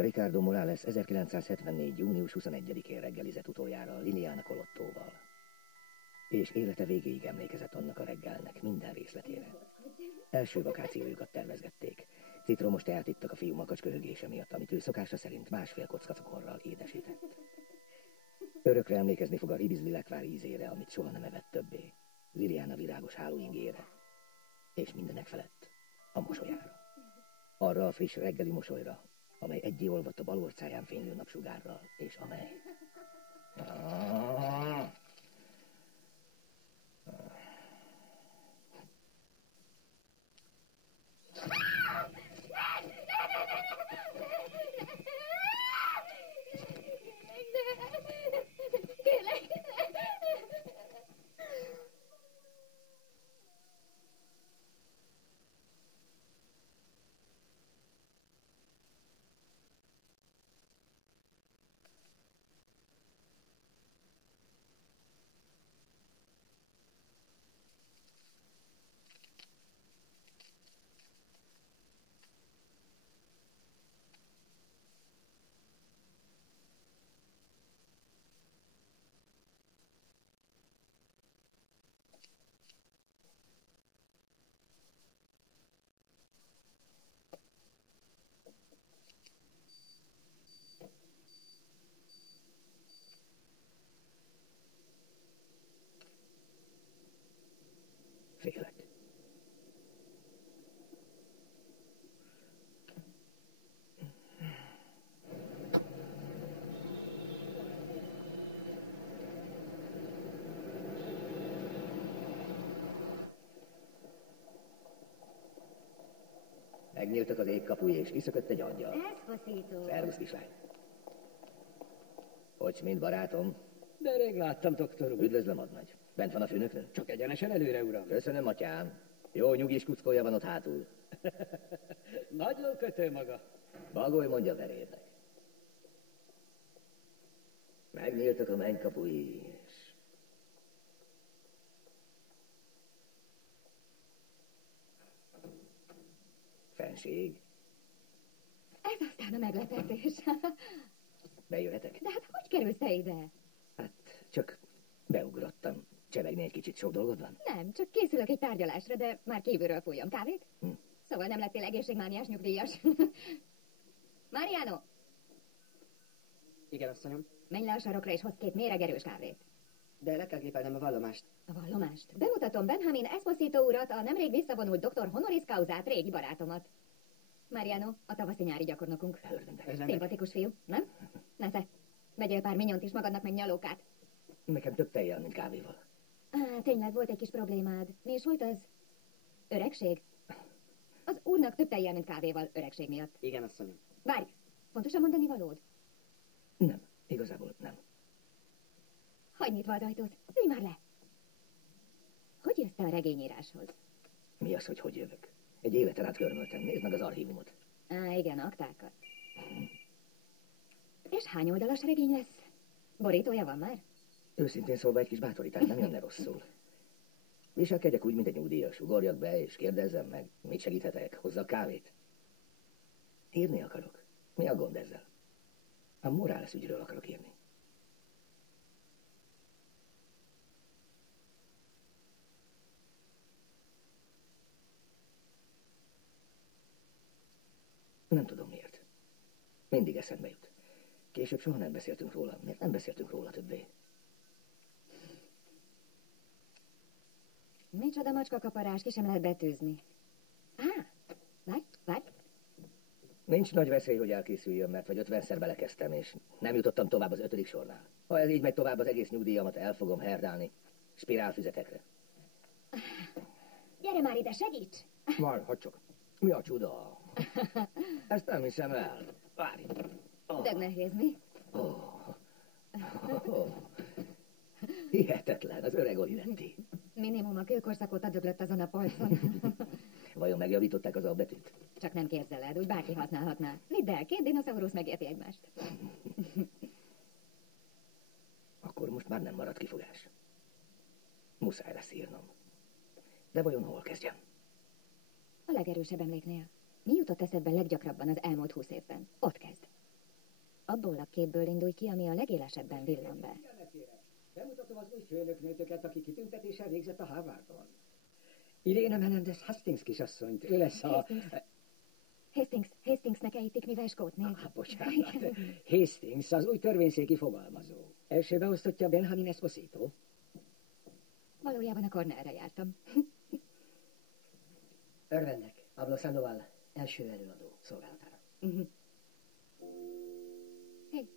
Ricardo Morales 1974. június 21-én reggelizett utoljára Liliana Colottóval. És élete végéig emlékezett annak a reggelnek minden részletére. Első vakációjukat tervezgették. Citromos teát ittak a fiú makacs köhögése miatt, amit ő szokása szerint 1,5 kocka cukorral édesített. Örökre emlékezni fog a ribizli lekvár ízére, amit soha nem evett többé. Liliana virágos hálóingére. És mindenek felett a mosolyára. Arra a friss reggeli mosolyra, amely egyé olvadt a bal orcáján fénylő napsugárral, és amely... Félek. Megnyíltak az égkapuj, és kiszökött egy angyal. Esposito. Szervusz, kislány. Hogy, mint barátom? De rég láttam, doktor úr. Üdvözlöm, hadnagy. Bent van a főnöknő? Csak egyenesen előre, uram. Köszönöm, atyám. Jó nyugis kuckolja van ott hátul. Nagy lókötő maga. Bagoly mondja verédnek. Megnyíltak a mennykapuj, és... Fenség. Ez aztán a meglepetés. Bejöhetek? De hát hogy kerülsz te ide? Hát, csak beugrottam. Csevegni egy kicsit, sok dolgod van? Nem, csak készülök egy tárgyalásra, de már kívülről fújom. Kávét? Szóval nem lettél egészségmániás nyugdíjas. Mariano! Igen, asszonyom. Menj le a sarokra és hozz 2 méregerős kávét. De le kell gépelnem a vallomást. A vallomást? Bemutatom Benjamin Esposito urat, a nemrég visszavonult dr. Honoris Causát, régi barátomat. Mariano, a tavaszi-nyári gyakornokunk. Szimpatikus fiú, nem? Nesze, vegyél pár minyont is magadnak, meg nyalókát. Nekem több tejjel, mint kávéval. Tényleg volt egy kis problémád. Mi is volt az? Öregség? Az úrnak több tejjel, mint kávéval, öregség miatt. Igen, asszonyom. Várj, pontosan mondani valód? Nem, igazából nem. Hagyj nyitva az ajtót, ülj már le! Hogy jössz te a regényíráshoz? Mi az, hogy jövök? Egy életen át körmöltem. Nézd meg az archívumot. Igen, aktákat. És hány oldalas regény lesz? Borítója van már? Őszintén szólva egy kis bátorítás nem jönne rosszul. Viselkedjek úgy, mint egy nyugdíjas. Ugorjak be, és kérdezzem meg, mit segíthetek, hozzak kávét. Írni akarok. Mi a gond ezzel? A Morales ügyről akarok írni. Nem tudom miért. Mindig eszembe jut. Később soha nem beszéltünk róla. Miért nem beszéltünk róla többé? Micsoda macska kaparás, ki sem lehet betűzni. Várj. Nincs nagy veszély, hogy elkészüljön, mert vagy 50-szer belekezdtem, és nem jutottam tovább az 5. sornál. Ha ez így megy tovább, az egész nyugdíjamat el fogom herdálni. Spirálfüzetekre. Gyere már ide, segíts! Várj, hadd csak. Mi a csuda? Ezt nem hiszem el. Várj. De nehéz, mi? Hihetetlen, az öreg Olivetti. Minimum a kőkorszakot adöglött azon a polcon. Vajon megjavították az albetűt? Csak nem képzeled, úgy bárki használhatná. Vidd el, 2 dinoszaurusz megérti egymást. Akkor most már nem marad kifogás. Muszáj lesz írnom. De vajon hol kezdjem? A legerősebb emléknél. Mi jutott eszedbe leggyakrabban az elmúlt 20 évben? Ott kezd. abból a képből indulj ki, ami a legélesebben villan be. Bemutatom az új főnöknőtöket, aki kitüntetéssel végzett a Harvardon. Irene Menendez Hastings kisasszonyt. Ő lesz a... Hastingsnek ejtik, mivel skót még. Bocsánat. Hastings, az új törvényszéki fogalmazó. Első beosztottja Benjamin Esposito. Valójában a Cornellre jártam. Örvendek, Pablo Sandoval, első előadó szolgálatára. Hé,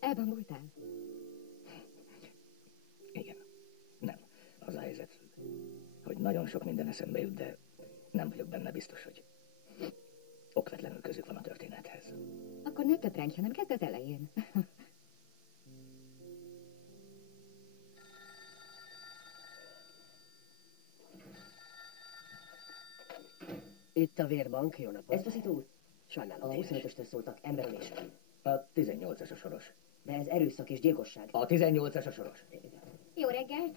elbambultál? Igen. Nem. Az a helyzet, hogy nagyon sok minden eszembe jut, de nem vagyok benne biztos, hogy okvetlenül közük van a történethez. Akkor ne töprengj, hanem kezd az elején. Itt a vérbank, jó napot. Esposito úr, Sajnálom, a 25-östől szóltak emberölésről. a 18-as a soros. De ez erőszak és gyilkosság. A 18-as a soros. Jó reggelt!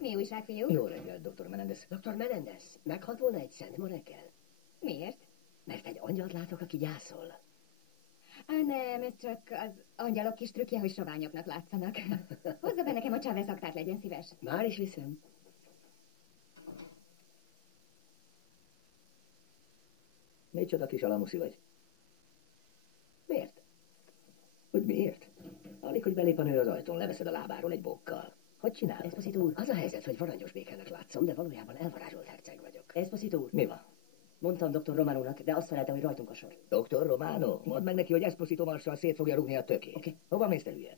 Mi újság, fiú? Jó reggel, dr. Menendez. Dr. Menendez, meghalt volna egy szent ma reggel? Miért? Mert egy angyalt látok, aki gyászol. Nem, ez csak az angyalok kis trükkje, hogy soványoknak látszanak. Hozza be nekem a Chávez aktát, legyen szíves. Már is viszem. Micsoda kis alamuszi vagy. Miért? Hogy miért? Alig, hogy belép a nő az ajtón, leveszed a lábáról egy bokkal. Hogy csinálod? Esposito úr, az a helyzet, hogy varanyos békának látszom, de valójában elvarázsolt herceg vagyok. Esposito úr, Mi van? mondtam dr. Románónak, de azt felelte, hogy rajtunk a sor. Dr. Romano, mondd meg neki, hogy Esposito Marssal szét fogja rúgni a tökét. Oké. Hova mész, te hülye?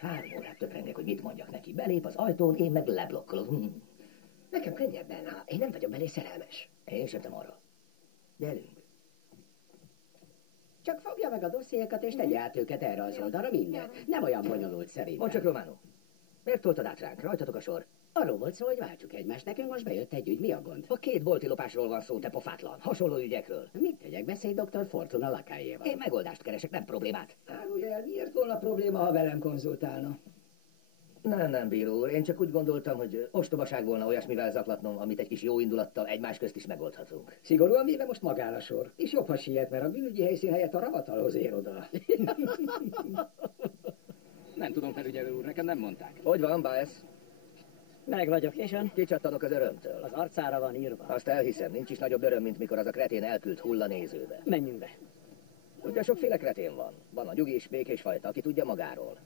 3 órát töprengek, hogy mit mondjak neki. Belép az ajtón, én meg leblokkolom. Nekem könnyebben, én nem vagyok belé szerelmes. Én sem tem arra. Gyerünk. Csak fogja meg a dossziékat és tegye át őket erre az oldalra minden. Nem olyan bonyolult szerintem. Mondd csak, Romano. Miért toltad át ránk? Rajtatok a sor. Arról volt szó, hogy váltsuk egymást. Nekünk most bejött egy ügy, mi a gond? A 2 bolti lopásról van szó, te pofátlan. Hasonló ügyekről. Mit tegyek? Beszélj dr. Fortuna lakájéval. Én megoldást keresek, nem problémát. Árulja el, miért volna probléma, ha velem konzultálna? Nem, bíró úr. Én csak úgy gondoltam, hogy ostobaság volna olyasmivel zaklatnom, amit egy kis jó indulattal egymás közt is megoldhatunk. Szigorúan véve most magára sor. És jobb, ha siet, mert a bűnügyi helyszín helyett a ravatalhoz ér oda. Nem tudom, felügyelő úr, nekem nem mondták. Hogy van, Baez? Meg vagyok, és ön? Kicsattanok az örömtől. Az arcára van írva. Azt elhiszem, nincs is nagyobb öröm, mint mikor az a kretén elküld hullanézőbe. Menjünk be. Ugye sokféle kretén van. Van a nyugis, békés fajta, aki tudja magáról.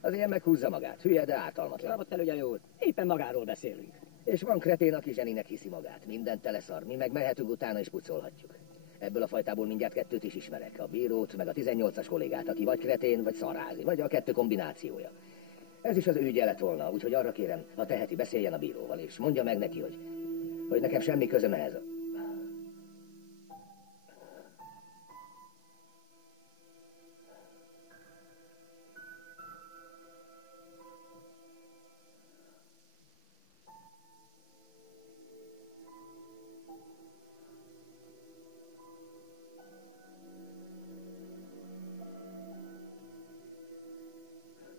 Az ilyen meghúzza magát, hülye, de ártalmatlan. Bravo, felügyelő úr. Éppen magáról beszélünk. És van kretén, aki zseninek hiszi magát. Mindent teleszar, mi meg mehetünk utána és pucolhatjuk. Ebből a fajtából mindjárt 2 is ismerek. A bírót, meg a 18-as kollégát, aki vagy kretén, vagy szarázi, vagy a 2 kombinációja. Ez is az ő ügye lett volna, úgyhogy arra kérem, ha teheti, beszéljen a bíróval, és mondja meg neki, hogy nekem semmi közöm ehhez.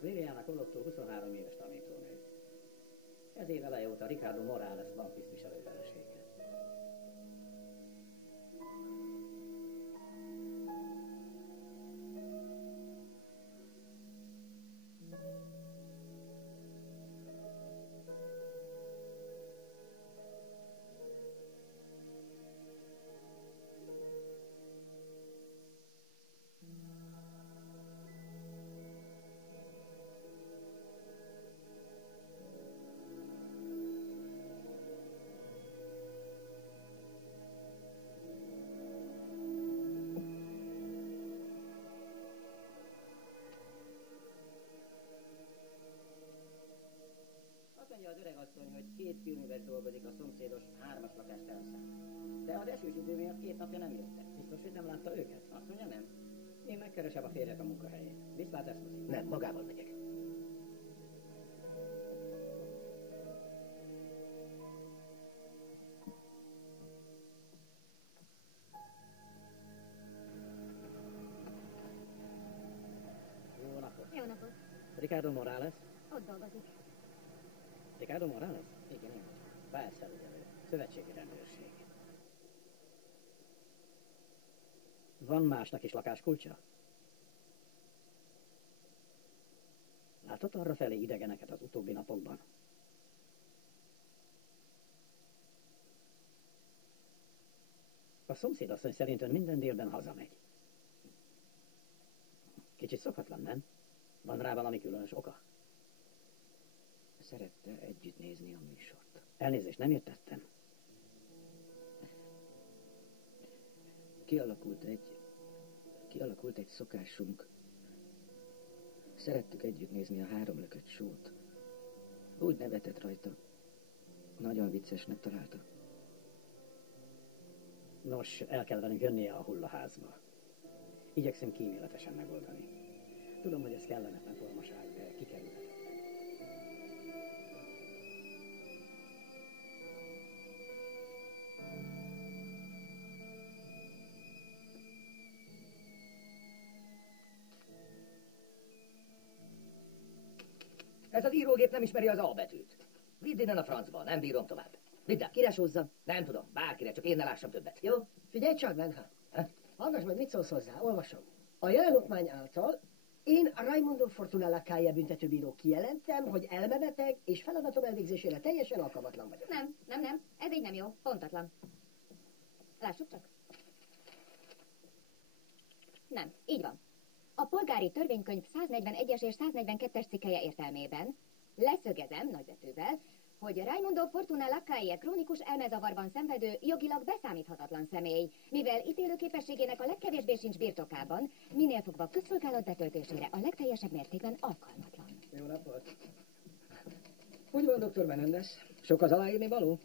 Liliana Colottó 23 éves tanítónő. Ez év eleje óta Ricardo Morales banktisztviselő felesége. Az öregasszony, hogy 2 filmüves dolgozik a szomszédos 3-as lakás teraszán. De az esős idő miatt 2 napja nem jöttek. Biztos, hogy nem látta őket? Azt mondja, nem. Én megkeresem a férjet a munkahelyén. Viszlát, Esposito. Nem, magával megyek. Jó napot. Jó napot. Ricardo Morales? Ott dolgozik. Ricardo Morales? Igen, én. Baez felügyelő. Szövetségi rendőrség. Van másnak is lakáskulcsa? Látott arra felé idegeneket az utóbbi napokban? A szomszédasszony szerint ön minden délben hazamegy. Kicsit szokatlan, nem? Van rá valami különös oka? Szerette együtt nézni a műsort. Elnézést, nem értettem. Kialakult egy szokásunk. Szerettük együtt nézni a 3 lökött sót. Úgy nevetett rajta. Nagyon viccesnek találta. Nos, el kell velünk jönnie a hullaházba. Igyekszem kíméletesen megoldani. Tudom, hogy ez kellemetlen formaság, de kikerülhetetlen. Ez az írógép nem ismeri az A betűt. Vidd innen a francba, nem bírom tovább. Vidd el. Kire sózzam? Nem tudom, bárkire, csak én ne lássam többet. Jó, figyelj csak, Benha. Hallgass meg, mit szólsz hozzá, olvasom. A jelenokmány által én a Raimundo Fortuna Lacaille büntetőbíró kijelentem, hogy elmebeteg és feladatom elvégzésére teljesen alkalmatlan vagyok. Nem, ez így nem jó, pontatlan. Lássuk csak. Nem, így van. A polgári törvénykönyv 141-es és 142-es cikkelye értelmében leszögezem nagybetűvel, hogy Raimundo Fortuna Lacaille krónikus elmezavarban szenvedő, jogilag beszámíthatatlan személy, mivel ítélőképességének a legkevésbé sincs birtokában, minél fogva közszolgálat betöltésére a legteljesebb mértékben alkalmatlan. Jó napot! Úgy van, dr. Menendez? Sok az aláírni való?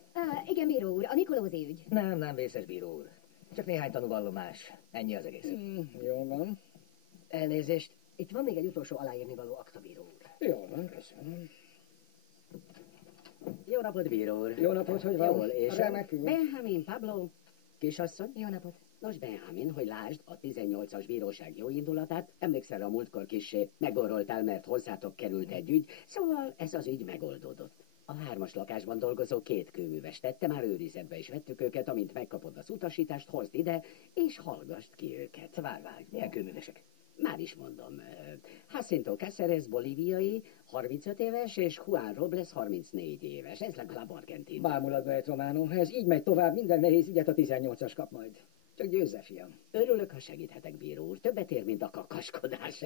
Igen, bíró úr, a Nikolózi ügy. Nem, vészes bíró úr. Csak néhány tanúvallomás. Ennyi az egész. Jó van. Elnézést, itt van még egy utolsó aláírni való akta, bíró úr. Jó van, köszönöm. Jó napot, bíró úr. Jó napot, hogy van? Jól, és remekül. Benjamin, Pablo. Kisasszony? Jó napot. Nos, Benjamin, hogy lásd a 18-as bíróság jó indulatát, emlékszel, a múltkor kissé megorroltál, mert hozzátok került egy ügy, szóval ez az ügy megoldódott. A 3-as lakásban dolgozó 2 kőműves tette, már őrizetbe is vettük őket, amint megkapod az utasítást, hozd ide, és hallgasd ki őket. Várj, milyen kőművesek? Már is mondom. Jacinto Cáceres bolíviai, 35 éves, és Juan Robles 34 éves. Ez legalább argentin. Bámulatba egy Románó. Ez így megy tovább, minden nehéz ügyet a 18-as kap majd. Csak győzze, fiam. Örülök, ha segíthetek, bíró úr. Többet ér, mint a kakaskodás.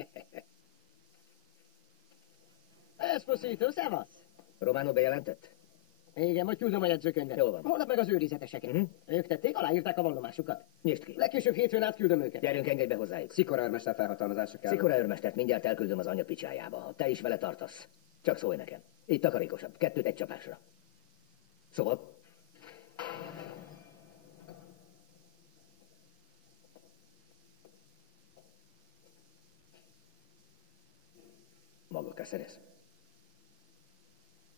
Esposito, szevasz! Románó bejelentett? Igen, majd küldöm a jegyzőkönyvet. Jó van. Holnap meg az őrizeteseket. Ők tették, aláírták a vallomásukat. Nyisd ki. Legkésőbb hétfőn átküldöm őket. Gyerünk, engedj be hozzájuk. Szikora őrmester felhatalmazása kell. Szikora őrmestert mindjárt elküldöm az anya picsájába. Te is vele tartasz. Csak szólj nekem. Itt takarékosabb. 2 egy csapásra. Szóval... Maga Cáceres?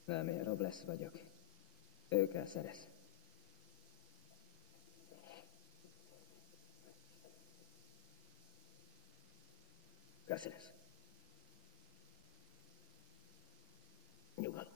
Nem, én Robles vagyok. Ő Cáceres. Cáceres. Nyugalom.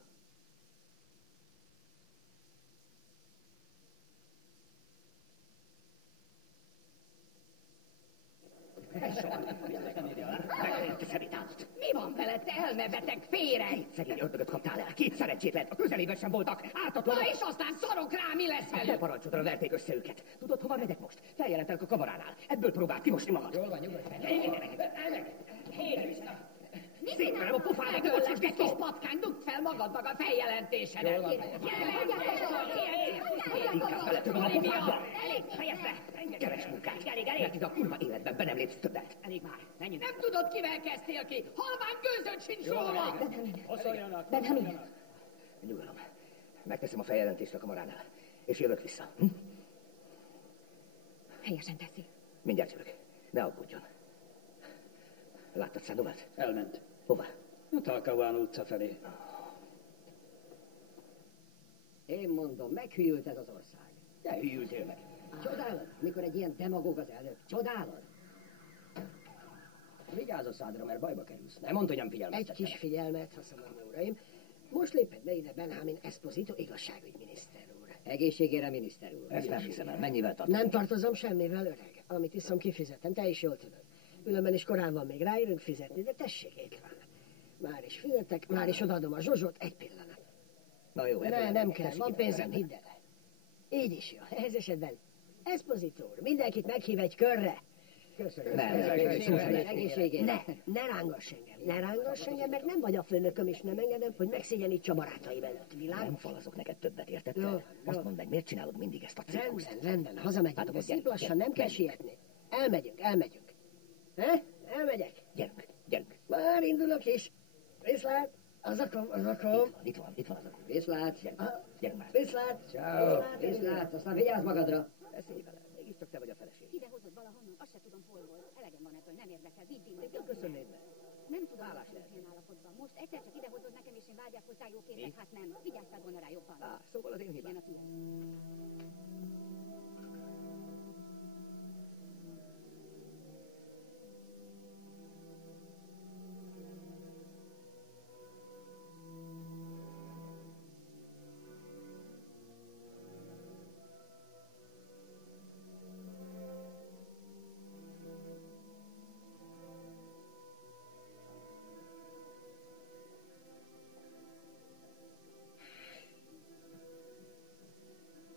Mi van veled, te elmebeteg féreg? Szegény ördögöt kaptál el. 2 szerencsétlen. A közelében sem voltak. Ártatlanok. Na és aztán szarok rá, mi lesz A te velük? parancsodra verték össze őket. Tudod, hova megyek most? Feljelentelek a kamaránál. Ebből próbáld kimosni magad. Jól van, nyugodj meg. Szépen, a pofának, Tőled, te kis patkány, dugd fel magad feljelentésedet. Jól van, Inkább beletöröm a pofádba. Fejezd be. Keres munkát. Mert itt a kurva életben be nem lépsz többet. Elég már, menjünk. Nem tudod, kivel kezdtél ki. Halvány gőzöd sincs róla. Benjamin, Nyugalom. Megteszem a feljelentést a kamaránál. És jövök vissza. helyesen teszi. Mindjárt jövök. Ne aggódjon. Láttad Szandovát? Elment. Hova? A Talcahuano utca felé. Én mondom, meghűlt ez az ország. Te hűltél meg. Csodálod, mikor egy ilyen demagóg az elnök? Csodálod? Vigyázz a szádra, mert bajba kerülsz. Nem mondd, hogy nem Egy figyelmeztettem. kis figyelmet, haszonlom, uraim. Most lépett be ide Benjamin Esposito, igazságügyminiszter úr. Egészségére, miniszter úr. Ezt nem hiszem el. Mennyivel tart? Nem tartozom semmivel, öreg. Amit iszom, kifizetem, te is jól tudod. Különben is korán van még ráérünk fizetni, de tessék, itt van. Már is fizetek, már is odaadom a Zsozsot, egy pillanat. Na jó, Nem kell, van pénzem, hidd el. Így is jó, ez esetben. Esposito úr, mindenkit meghív egy körre. Köszönöm. Egészségét. Ne rángass engem, mert nem vagy a főnököm, és nem engedem, hogy megszégyenítsa barátaim előtt. Világos? Nem falazok neked többet, érted? Jó. Azt mondd meg, miért csinálod mindig ezt a cirkuszt? Rendben, hazamegyünk, de szép lassan, nem kell sietni. Elmegyünk. Elmegyek. Gyerünk. Már indulok is. Viszlát, az akom. Itt van az akom. Viszlát. Gyerünk már. Viszlát. Ciao. Viszlát, aztán vigyázz magadra. Beszélj vele, mégiscsak te vagy a feleség. Ide hozott valahonnan, azt se tudom, hol volt. Elegem van ebből, nem érdekel, vidd innen. Köszönnéd meg. Nem tudom, hogy milyen állapotban. Most egyszer csak ide hozod nekem, és én vágyálkoztál jó pénzek, hát nem. Vigyáztál volna rá jobban. Szóval az én hibám. Igen, a tiéd.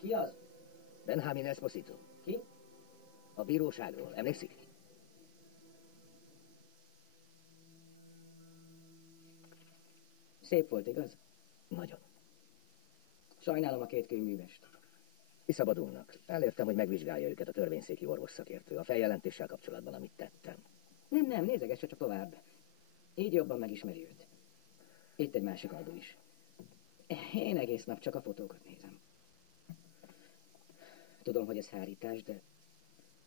Ki az? Benjamin Esposito. Ki? A bíróságról, emlékszik? Szép volt, igaz? Nagyon. Sajnálom a két könyvművest. Kiszabadulnak. Elértem, hogy megvizsgálja őket a törvényszéki orvos szakértő a feljelentéssel kapcsolatban, amit tettem. Nem, nézegesse csak tovább. Így jobban megismeri őt. Itt egy másik album is. Én egész nap csak a fotókat nézem. Tudom, hogy ez hárítás, de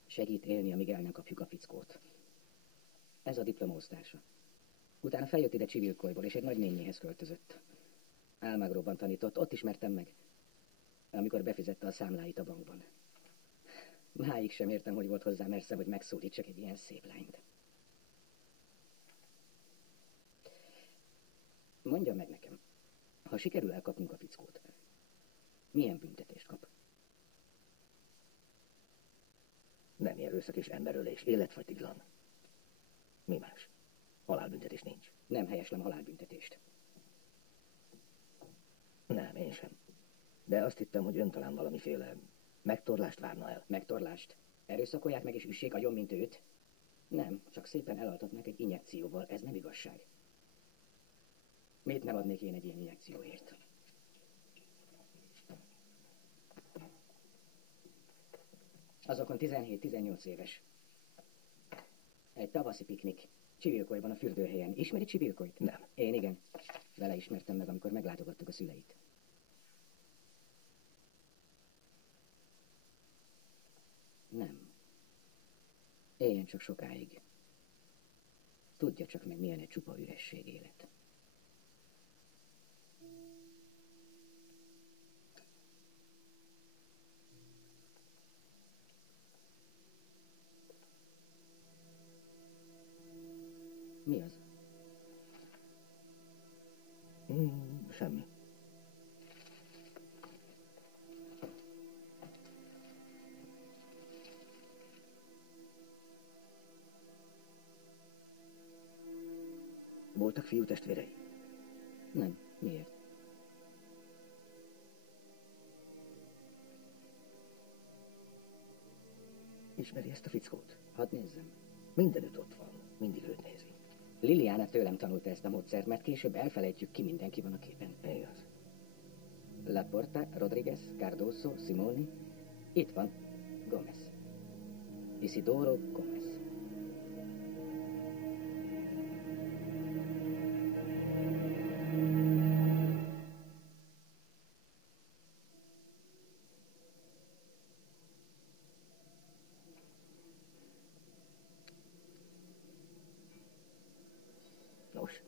segít élni, amíg el nem kapjuk a fickót. Ez a diplomaosztása. Utána feljött ide Csivilkolyból, és egy nagynényéhez költözött. Almagróban tanított, ott ismertem meg, amikor befizette a számláit a bankban. Máig sem értem, hogy volt hozzá mersze, hogy megszólítsak egy ilyen szép lányt. Mondja meg nekem, ha sikerül elkapnunk a fickót, milyen büntetést kap? Nem erőszak és emberölés, életfogytiglan. Mi más? Halálbüntetés nincs. Nem helyeslem halálbüntetést. Nem, én sem. De azt hittem, hogy ön talán valamiféle megtorlást várna el. Megtorlást? Erőszakolják meg és üssék agyon, mint őt? Nem, csak szépen elaltatnak egy injekcióval, ez nem igazság. Mit nem adnék én egy ilyen injekcióért? Azokon 17-18 éves. Egy tavaszi piknik. Csivilkolyban a fürdőhelyen. Ismeri Csivilkolyt? Nem. Én igen. Vele ismertem meg, amikor meglátogattuk a szüleit. Nem. Éljen csak sokáig. Tudja csak meg, milyen egy csupa üresség élet. Mi az? Semmi. Voltak fiútestvérei? Nem. Miért? Ismeri ezt a fickót? Hadd nézzem. Mindenütt ott van. Mindig őt nézi. Liliana tőlem tanulta ezt a módszert, mert később elfelejtjük, ki mindenki van a képen. Igaz. Laporta, Rodriguez, Cardoso, Simoni. Itt van Gomez. Isidoro Gomez. Nos,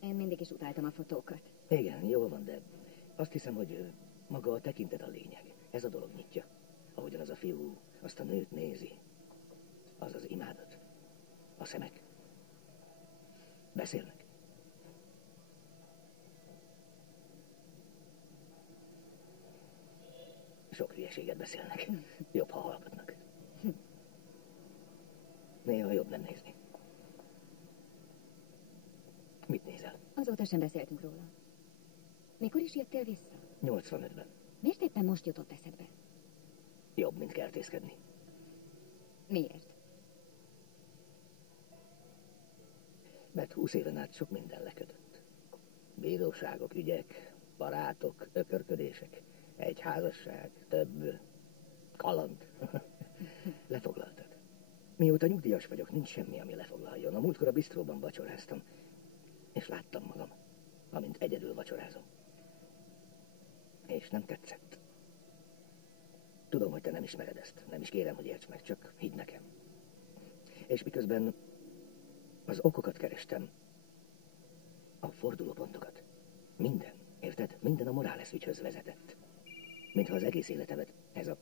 Én mindig is utáltam a fotókat. igen, jól van, de azt hiszem, hogy maga a tekintet a lényeg. Ez a dolog nyitja. Ahogyan az a fiú azt a nőt nézi. Az az imádat. A szemek. Beszélnek. Sok hülyeséget beszélnek. Jobb, ha hallgatnak. Néha jobb nem nézni. Mit nézel? Azóta sem beszéltünk róla. Mikor is jöttél vissza? 85-ben. Miért éppen most jutott eszedbe? Jobb, mint kertészkedni. Miért? Mert 20 éven át sok minden lekötött. Bíróságok, ügyek, barátok, ökörködések, egy házasság, több, kaland. Lefoglaltad. Mióta nyugdíjas vagyok, nincs semmi, ami lefoglaljon. A múltkor a bistróban vacsoráztam, és láttam magam, amint egyedül vacsorázom. És nem tetszett. Tudom, hogy te nem ismered ezt. Nem is kérem, hogy érts meg, csak hidd nekem. És miközben az okokat kerestem, a fordulópontokat, minden, érted? Minden a Morales ügyhöz vezetett. Mintha az egész életemet ez a...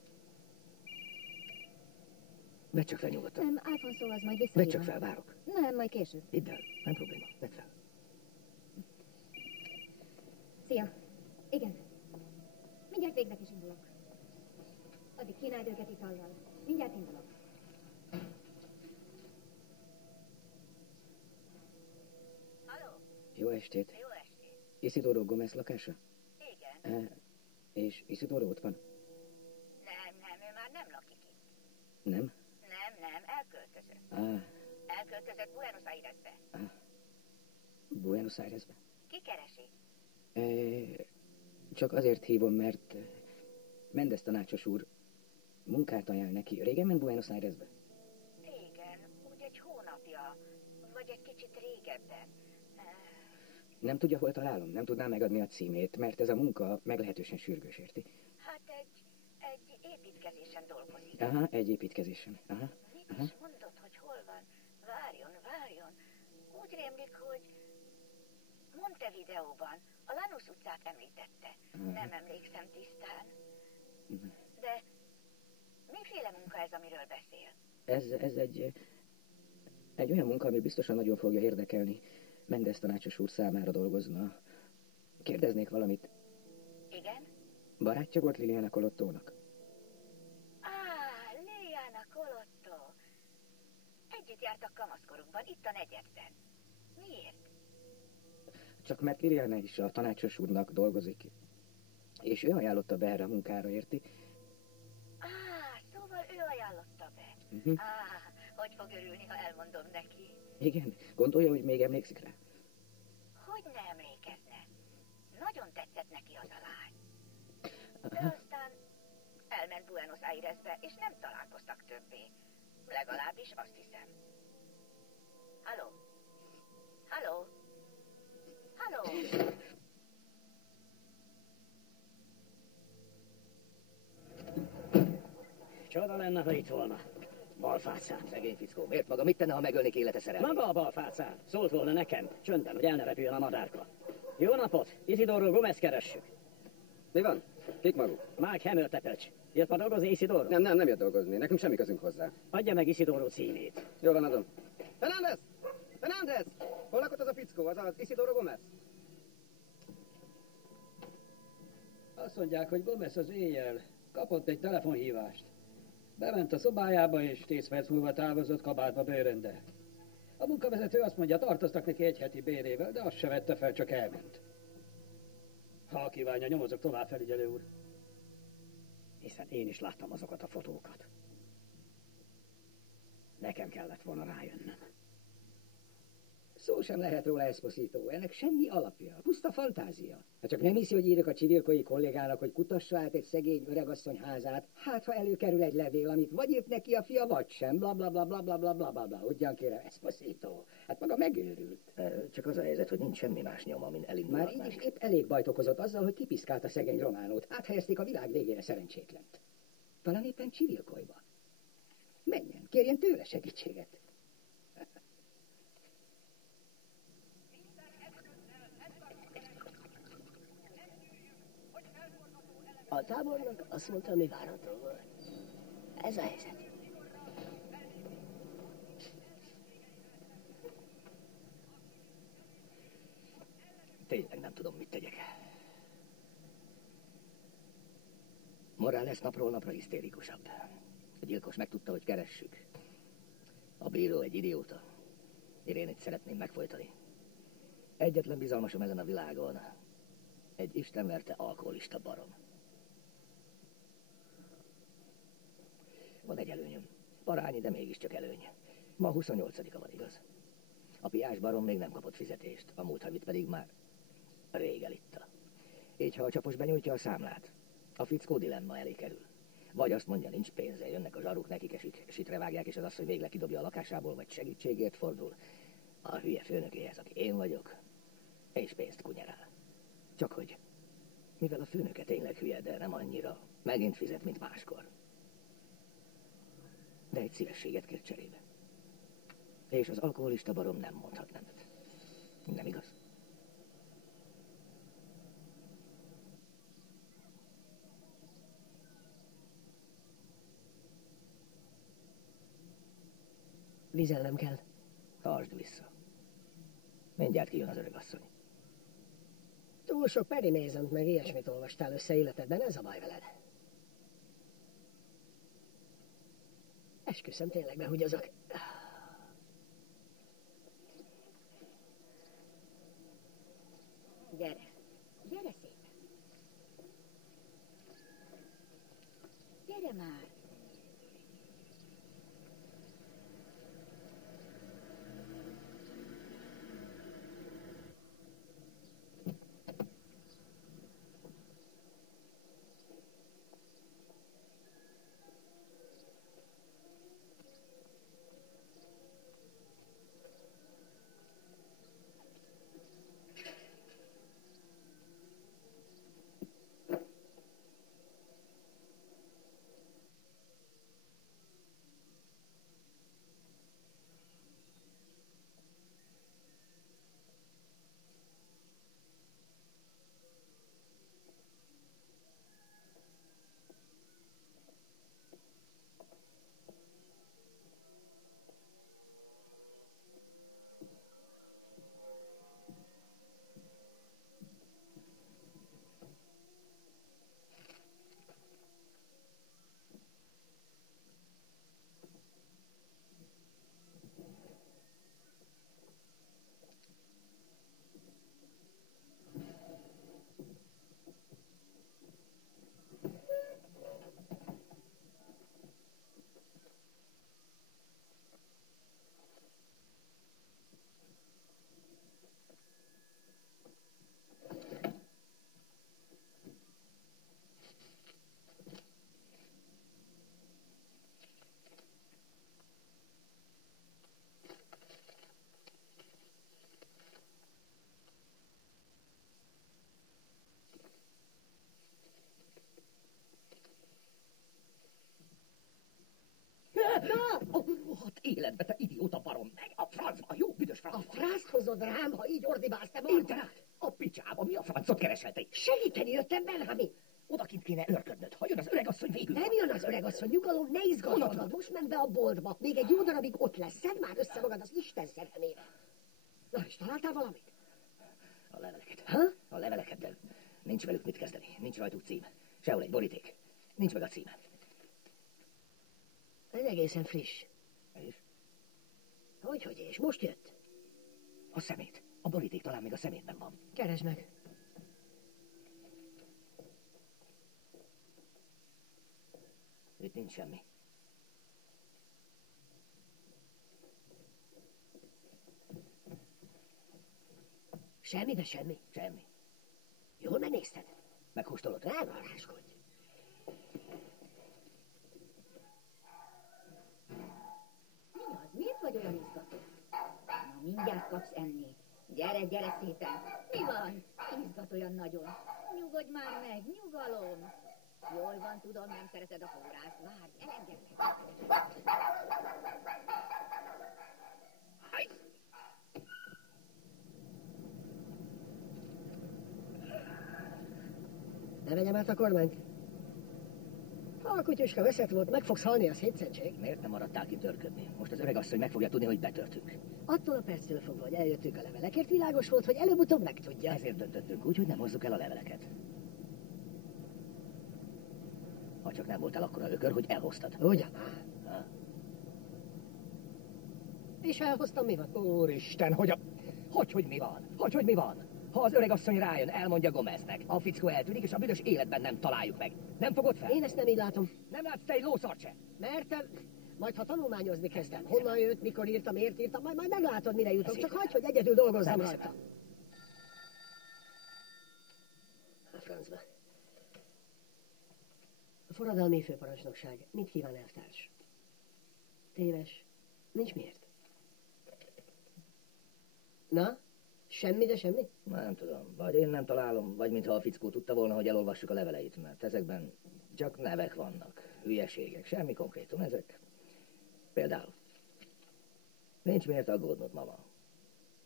Vedd csak fel nyugodtan. Nem, Alfonso az majd visszahívom. Vedd csak fel, várok. Nem, majd később. Hidd el, nem probléma. Vedd fel. Szia. Igen. Mindjárt végzek és indulok. Addig kínáld őket itallal. Mindjárt indulok. Halló? Jó estét. Jó estét. Isidoro Gomez lakása? Igen. És Isidoro ott van? Nem, ő már nem lakik itt. Nem? Nem, elköltözött. Elköltözött Buenos Airesbe. Buenos Airesbe? Ki keresi? Csak azért hívom, mert Mendes tanácsos úr munkát ajánl neki. Régen ment Buenos Airesbe? Régen, úgy egy hónapja, vagy egy kicsit régebben. Nem tudja, hol találom? Nem tudná megadni a címét, mert ez a munka meglehetősen sürgős, érti? Hát egy építkezésen dolgozik. Aha, egy építkezésen. Aha. Mit is mondott, hogy hol van? Várjon. Úgy rémlik, hogy Montevideóban a Lanús utcát említette. Nem emlékszem tisztán. De miféle munka ez, amiről beszél? Ez egy olyan munka, ami biztosan nagyon fogja érdekelni. Mendes tanácsos úr számára dolgozna. Kérdeznék valamit. Igen? Barátja volt Liliana Colottónak? Liliana Colotto. Együtt jártak kamaszkorukban, itt a negyedben. Miért? Csak mert Liliana is a tanácsos úrnak dolgozik. És ő ajánlotta be erre a munkára, érti? Szóval ő ajánlotta be. Hogy fog örülni, ha elmondom neki? Igen, gondolja, hogy még emlékszik rá? Hogy ne emlékezne? Nagyon tetszett neki az a lány. De aztán elment Buenos Airesbe, és nem találkoztak többé. Legalábbis azt hiszem. Halló? Csoda lenne, ha itt volna. Balfácán. Szegény fickó, miért maga mit tenne, ha megölnék élete szerelmét? Maga a balfácán. Szólt volna nekem. Csöndben, hogy el ne repüljön a madárka. Jó napot! Isidoro Gomez keressük. Mi van? Kik maguk? Mike Hammer-tepelcs. Jött ma dolgozni Isidoro? Nem jött dolgozni. Nekünk semmi közünk hozzá. Adja meg Isidoro címét. Jó van, adom. Fernández! Hol lakott az a fickó? Az az Isidoro Gomez? Azt mondják, hogy Gomez az éjjel kapott egy telefonhívást. Bement a szobájába, és 10 perc múlva távozott kabátba bőrönde. A munkavezető azt mondja, tartoztak neki egy heti bérével, de azt se vette fel, csak elment. Ha kívánja, nyomozok tovább, felügyelő úr. Hiszen én is láttam azokat a fotókat. Nekem kellett volna rájönnöm. Szó sem lehet róla, Esposito. Ennek semmi alapja. Puszta fantázia. Ha csak nem hiszi, hogy írok a csivilkói kollégának, hogy kutassa át egy szegény öregasszony házát, hát ha előkerül egy levél, amit vagy írt neki a fia, vagy sem, bla bla bla bla bla bla bla bla bla. Ugyan kérem, Esposito. Hát maga megőrült. Csak az a helyzet, hogy nincs semmi más nyom, amin elindulhatnánk. Már így is épp elég bajt okozott azzal, hogy kipiszkált a szegény Románót. Áthelyezték a világ végére szerencsétlent. Talán éppen csivilkóiba. Menjen, kérjen tőle segítséget. A tábornok azt mondta, mi várható volt. Ez a helyzet. Tényleg nem tudom, mit tegyek. Morales napról napra hisztérikusabb. A gyilkos megtudta, hogy keressük. A bíró egy idióta. Irénét szeretném megfojtani. Egyetlen bizalmasom ezen a világon. Egy istenverte alkoholista barom. Van egy előnyöm. Parányi, de mégiscsak előny. Ma 28-a van, igaz? A piás barom még nem kapott fizetést, a múlt havit pedig már rég elitta. Így, ha a csapos benyújtja a számlát, a fickó dilemma elé kerül. Vagy azt mondja, nincs pénze, jönnek a zsaruk, nekik esik, sitre vágják, és az asszony végleg kidobja a lakásából, vagy segítségért fordul a hülye főnökéhez, aki én vagyok, és pénzt kunyerál. Csak hogy, mivel a főnöke tényleg hülye, de nem annyira, megint fizet, mint máskor. De egy szívességet kér cserébe. És az alkoholista barom nem mondhat nemet. Nem igaz? Vizelnem kell. Tartsd vissza. Mindjárt kijön az öregasszony. Túl sok Perry Mason-t meg ilyesmit olvastál össze életedben, ez a baj veled. Esküszöm, tényleg behugyozok. Gyere. Gyere szépen. Gyere már. Hát életbe, te idióta barom, meg a francba, jó büdös A francba. frászt hozod rám, ha így ordibálsz, te Internet, a picsába, mi a francot keresel te? Segíteni jöttem, Benjamin. Odakint kéne örködnöd, ha jön az öregasszony végül. Nem jön az öregasszony, nyugalom, ne izgass Honnan magad. Most ment be a boltba. Még egy jó darabig ott lesz. Szedd már össze magad az Isten szerelmére. Na, és találtál valamit? A leveleket. Ha? A leveleket, de nincs velük mit kezdeni. Nincs rajtuk cím. Sehol egy boríték. Nincs meg a címe. Ez egészen friss. És Hogy és most jött? a szemét. A boríték talán még a szemétben van. Keresd meg. Itt nincs semmi. Semmi, de semmi. Semmi. Jól megnézted? Megkóstolod? Nem varázskodj. Mi az? Miért vagy olyan izgatott? Na, mindjárt kapsz enni. Gyere, gyere szépen. Mi van? Izgat olyan nagyon. Nyugodj már meg, nyugalom. Jól van, tudom, nem szereted a forrást. Várj, elengedlek. Ne vegyem át a kormányt. Ha a kutyuska veszett volt, meg fogsz halni, az hétszentség. Miért nem maradtál ki törködni? Most az öregasszony meg fogja tudni, hogy betörtünk. Attól a perctől fogva, hogy eljöttünk a levelekért, világos volt, hogy előbb-utóbb megtudja. Ezért döntöttünk úgy, hogy nem hozzuk el a leveleket. Ha csak nem voltál akkora ökör, hogy elhoztad. Ugyan? Ha? És ha elhoztam, mi van? Úristen, hogy mi van? Hogy mi van? Ha az öreg asszony rájön, elmondja Gomeznek. A fickó eltűnik, és a büdös életben nem találjuk meg. Nem fogod fel? Én ezt nem így látom. Nem látsz te egy lószart se? Mertem, majd ha tanulmányozni kezdem, honnan jött, mikor írtam, miért írtam, majd meglátod, mire jutok. Csak hagyd, hogy egyedül dolgozzam rajta. A francba. A forradalmi főparancsnokság. Mit kíván, elvtárs? Téves. Nincs miért. Na? Semmi, de semmi? Nem tudom. Vagy én nem találom, vagy mintha a fickó tudta volna, hogy elolvassuk a leveleit, mert ezekben csak nevek vannak. Hülyeségek, semmi konkrétum ezek. Például. Nincs miért aggódnod, mama.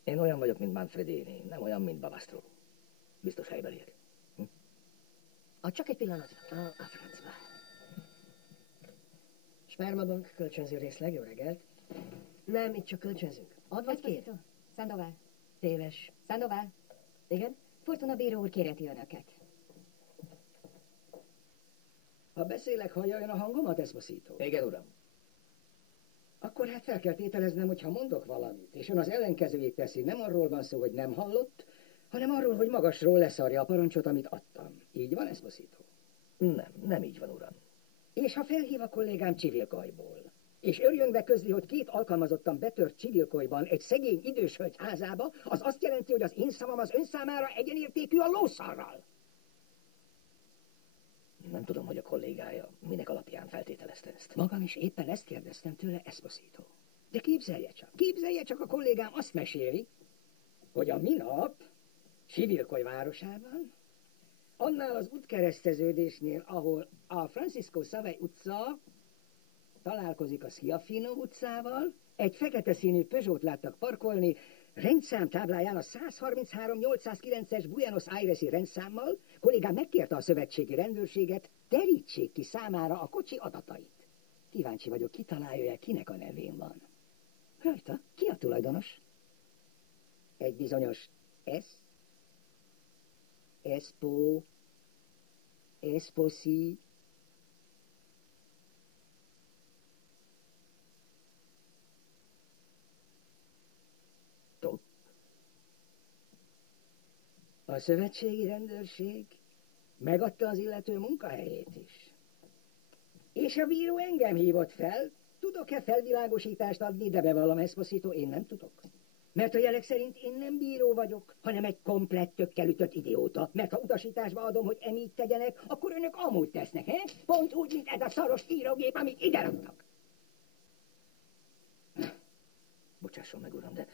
Én olyan vagyok, mint Manfredini, nem olyan, mint Bavastro. Biztos helybeliek. Csak egy pillanat. A francba. Spermabank, kölcsönző részleg, jó reggelt. Nem, itt csak kölcsönzünk. Ad vagy kér? Sandoval. Téves. Sandoval. Igen? Fortuna bíró úr kéreti önöket. Ha beszélek, hallja a hangomat, Esposito? Igen, uram. Akkor hát fel kell tételeznem, hogy ha mondok valamit, és ön az ellenkezőjét teszi, nem arról van szó, hogy nem hallott, hanem arról, hogy magasról leszarja a parancsot, amit adtam. Így van, Esposito? Nem így van, uram. És ha felhív a kollégám Csivilkajból, és örjöngve közli, hogy 2 alkalmazottan betört Csivilkajban egy szegény idős hölgy házába, az azt jelenti, hogy az én szavam az ön számára egyenértékű a lószarral. Nem tudom, hogy a kollégája minek alapján feltételezte ezt. Magam is éppen ezt kérdeztem tőle, Esposito. De képzelje csak, a kollégám azt meséli, hogy a minap Csivilkaj városában, annál az útkereszteződésnél, ahol a Francisco Savay utca találkozik a Schiaffino utcával, egy fekete színű Peugeot láttak parkolni, rendszám tábláján a 133-809-es Buenos Aires-i rendszámmal. Kollégám megkérte a szövetségi rendőrséget, terítsék ki számára a kocsi adatait. Kíváncsi vagyok, kitalálja-e, kinek a nevén van. Rajta? Ki a tulajdonos? Egy bizonyos Esposi. A szövetségi rendőrség megadta az illető munkahelyét is. És a bíró engem hívott fel. Tudok-e felvilágosítást adni, de bevallom, Esposito, én nem tudok. Mert a jelek szerint én nem bíró vagyok, hanem egy komplett tökkel ütött idióta. Mert ha utasításba adom, hogy emígy tegyenek, akkor önök amúgy tesznek, he? Pont úgy, mint ez a szaros írógép, amit ide raktak. Bocsásson meg, uram, de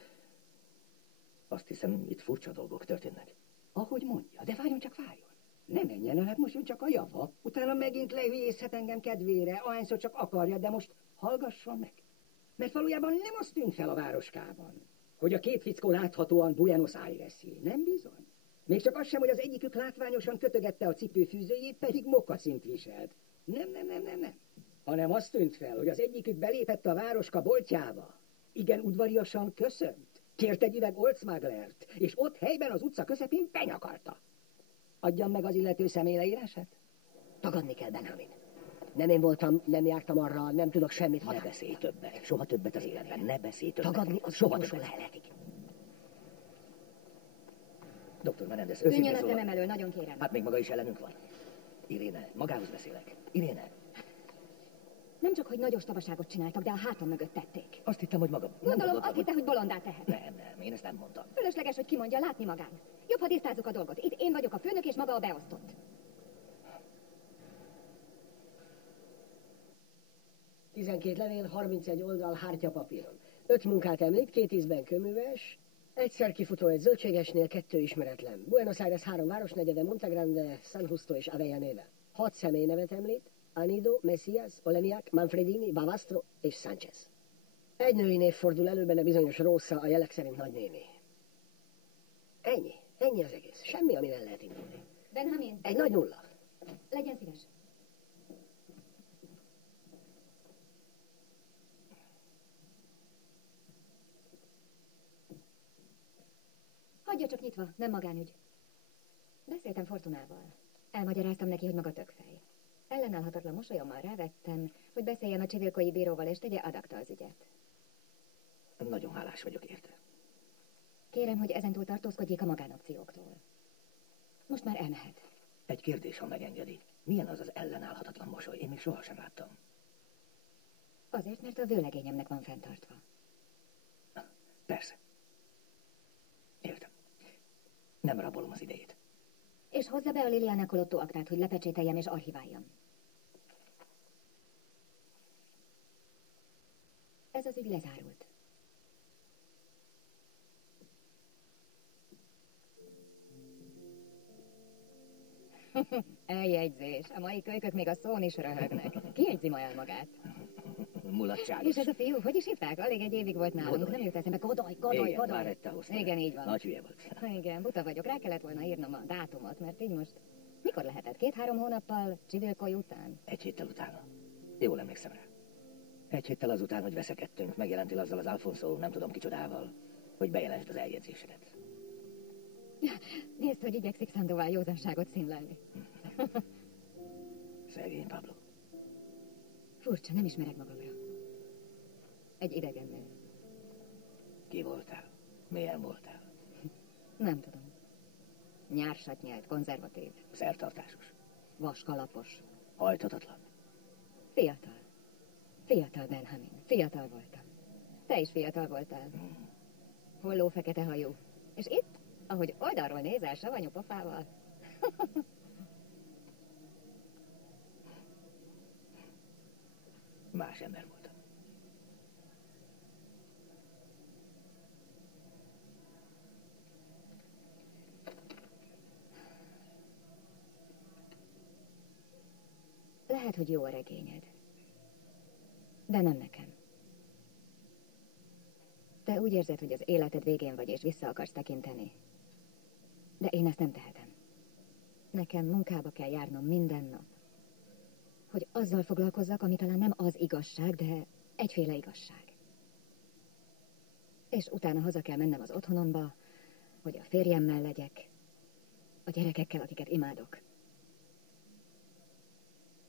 azt hiszem, itt furcsa dolgok történnek. Ahogy mondja, de várjon. Ne menjen el, hát most jön csak a java. Utána megint lehülyészhet engem kedvére, ahányszor csak akarja, de most hallgasson meg. Mert valójában nem az tűnt fel a városkában, hogy a 2 fickó láthatóan Buenos Aires-i. Nem bizony. Még csak az sem, hogy az egyikük látványosan kötögette a cipőfűzőjét, pedig mokaszint viselt. Nem. Hanem az tűnt fel, hogy az egyikük belépett a városka boltjába. Igen udvariasan köszönt. Kért egy üveg Oldsmaglert, és ott helyben az utca közepén benyakarta. Adjam meg az illető személyleírását? Tagadni kell, Benjamin. Nem én voltam, nem jártam arra, nem tudok semmit. Ne beszélj többet, soha többet az életben, ne beszélj többet. Tagadni az soha utolsó többet. lehetik. Doktor Menendez, Tűnjön őszintén a szólva. szemem elől, nagyon kérem. Hát még maga is ellenünk van. Iréne, magához beszélek. Iréne. Nem csak, hogy nagy ostobaságot csináltak, de a hátam mögött tették. Azt hittem, hogy maga... Gondolom, azt hitte, hogy bolondá tehet. Nem, én ezt nem mondtam. Fölösleges, hogy kimondja, látni magán. Jobb, ha tisztázzuk a dolgot. Itt én vagyok a főnök, és maga a beosztott. – 12 levél, 31 oldal hártyapapíron. 5 munkát említ, 2 ízben köműves, egyszer kifutó egy zöldségesnél, 2 ismeretlen. Buenos Aires 3 városnegyede, Montegrande, San Justo és Avellaneda. 6 személynevet említ, Anido, Messias, Oleniak, Manfredini, Bavastro és Sánchez. Egy női név fordul elő, benne bizonyos Rosa, a jelek szerint nagynéni. Ennyi az egész. Semmi, ami el lehet indulni. Benjamin. Egy nagy nulla. Legyen szíves. Hagyja csak nyitva, nem magánügy. Beszéltem Fortunával. Elmagyaráztam neki, hogy maga tökfej. Ellenállhatatlan mosolyommal rávettem, hogy beszéljen a csivilkói bíróval, és tegye adakta az ügyet. Nagyon hálás vagyok érte. Kérem, hogy ezentúl tartózkodjék a magánakcióktól. Most már elmehet. Egy kérdés, ha megengedi. Milyen az az ellenállhatatlan mosoly? Én még sohasem láttam. Azért, mert a vőlegényemnek van fenntartva. Persze. Értem. Nem rabolom az idejét. És hozza be a Liliana Colotto aktát, hogy lepecsételjem és archiváljam. Ez az ügy lezárult. Eljegyzés. A mai kölykök még a szón is röhögnek. Ki jegyzi ma el magát? Mulatságos. És ez a fiú, hogy is hívták? Alig egy évig volt nálunk. Godoy. Nem jut eszembe. Godoy. Igen, Barretta hozta. Igen, így van. Nagy hülye volt. Igen, buta vagyok. Rá kellett volna írnom a dátumot, mert így most... Mikor lehetett? 2-3 hónappal Csivilkoly után? 1 héttel utána. Jól emlékszem rá. 1 héttel azután, hogy veszekedtünk, megjelentél azzal az Alfonso, nem tudom kicsodával, hogy bejelentsd az eljegyzésedet. Nézd, hogy igyekszik Szandóval józanságot színlelni. Szegény Pablo. Furcsa, nem ismerek magamra. Egy idegen nő. Ki voltál? Milyen voltál? Nem tudom. Nyársat nyelt, konzervatív. Szertartásos. Vaskalapos. Hajthatatlan. Fiatal. Fiatal Benjamin. Fiatal voltam. Te is fiatal voltál. Holló fekete hajú. És itt, ahogy oldalról nézel, savanyú pofával. Más ember voltam. Lehet, hogy jó a regényed. De nem nekem. Te úgy érzed, hogy az életed végén vagy, és vissza akarsz tekinteni. De én ezt nem tehetem. Nekem munkába kell járnom minden nap. Hogy azzal foglalkozzak, ami talán nem az igazság, de egyféle igazság. És utána haza kell mennem az otthonomba, hogy a férjemmel legyek, a gyerekekkel, akiket imádok.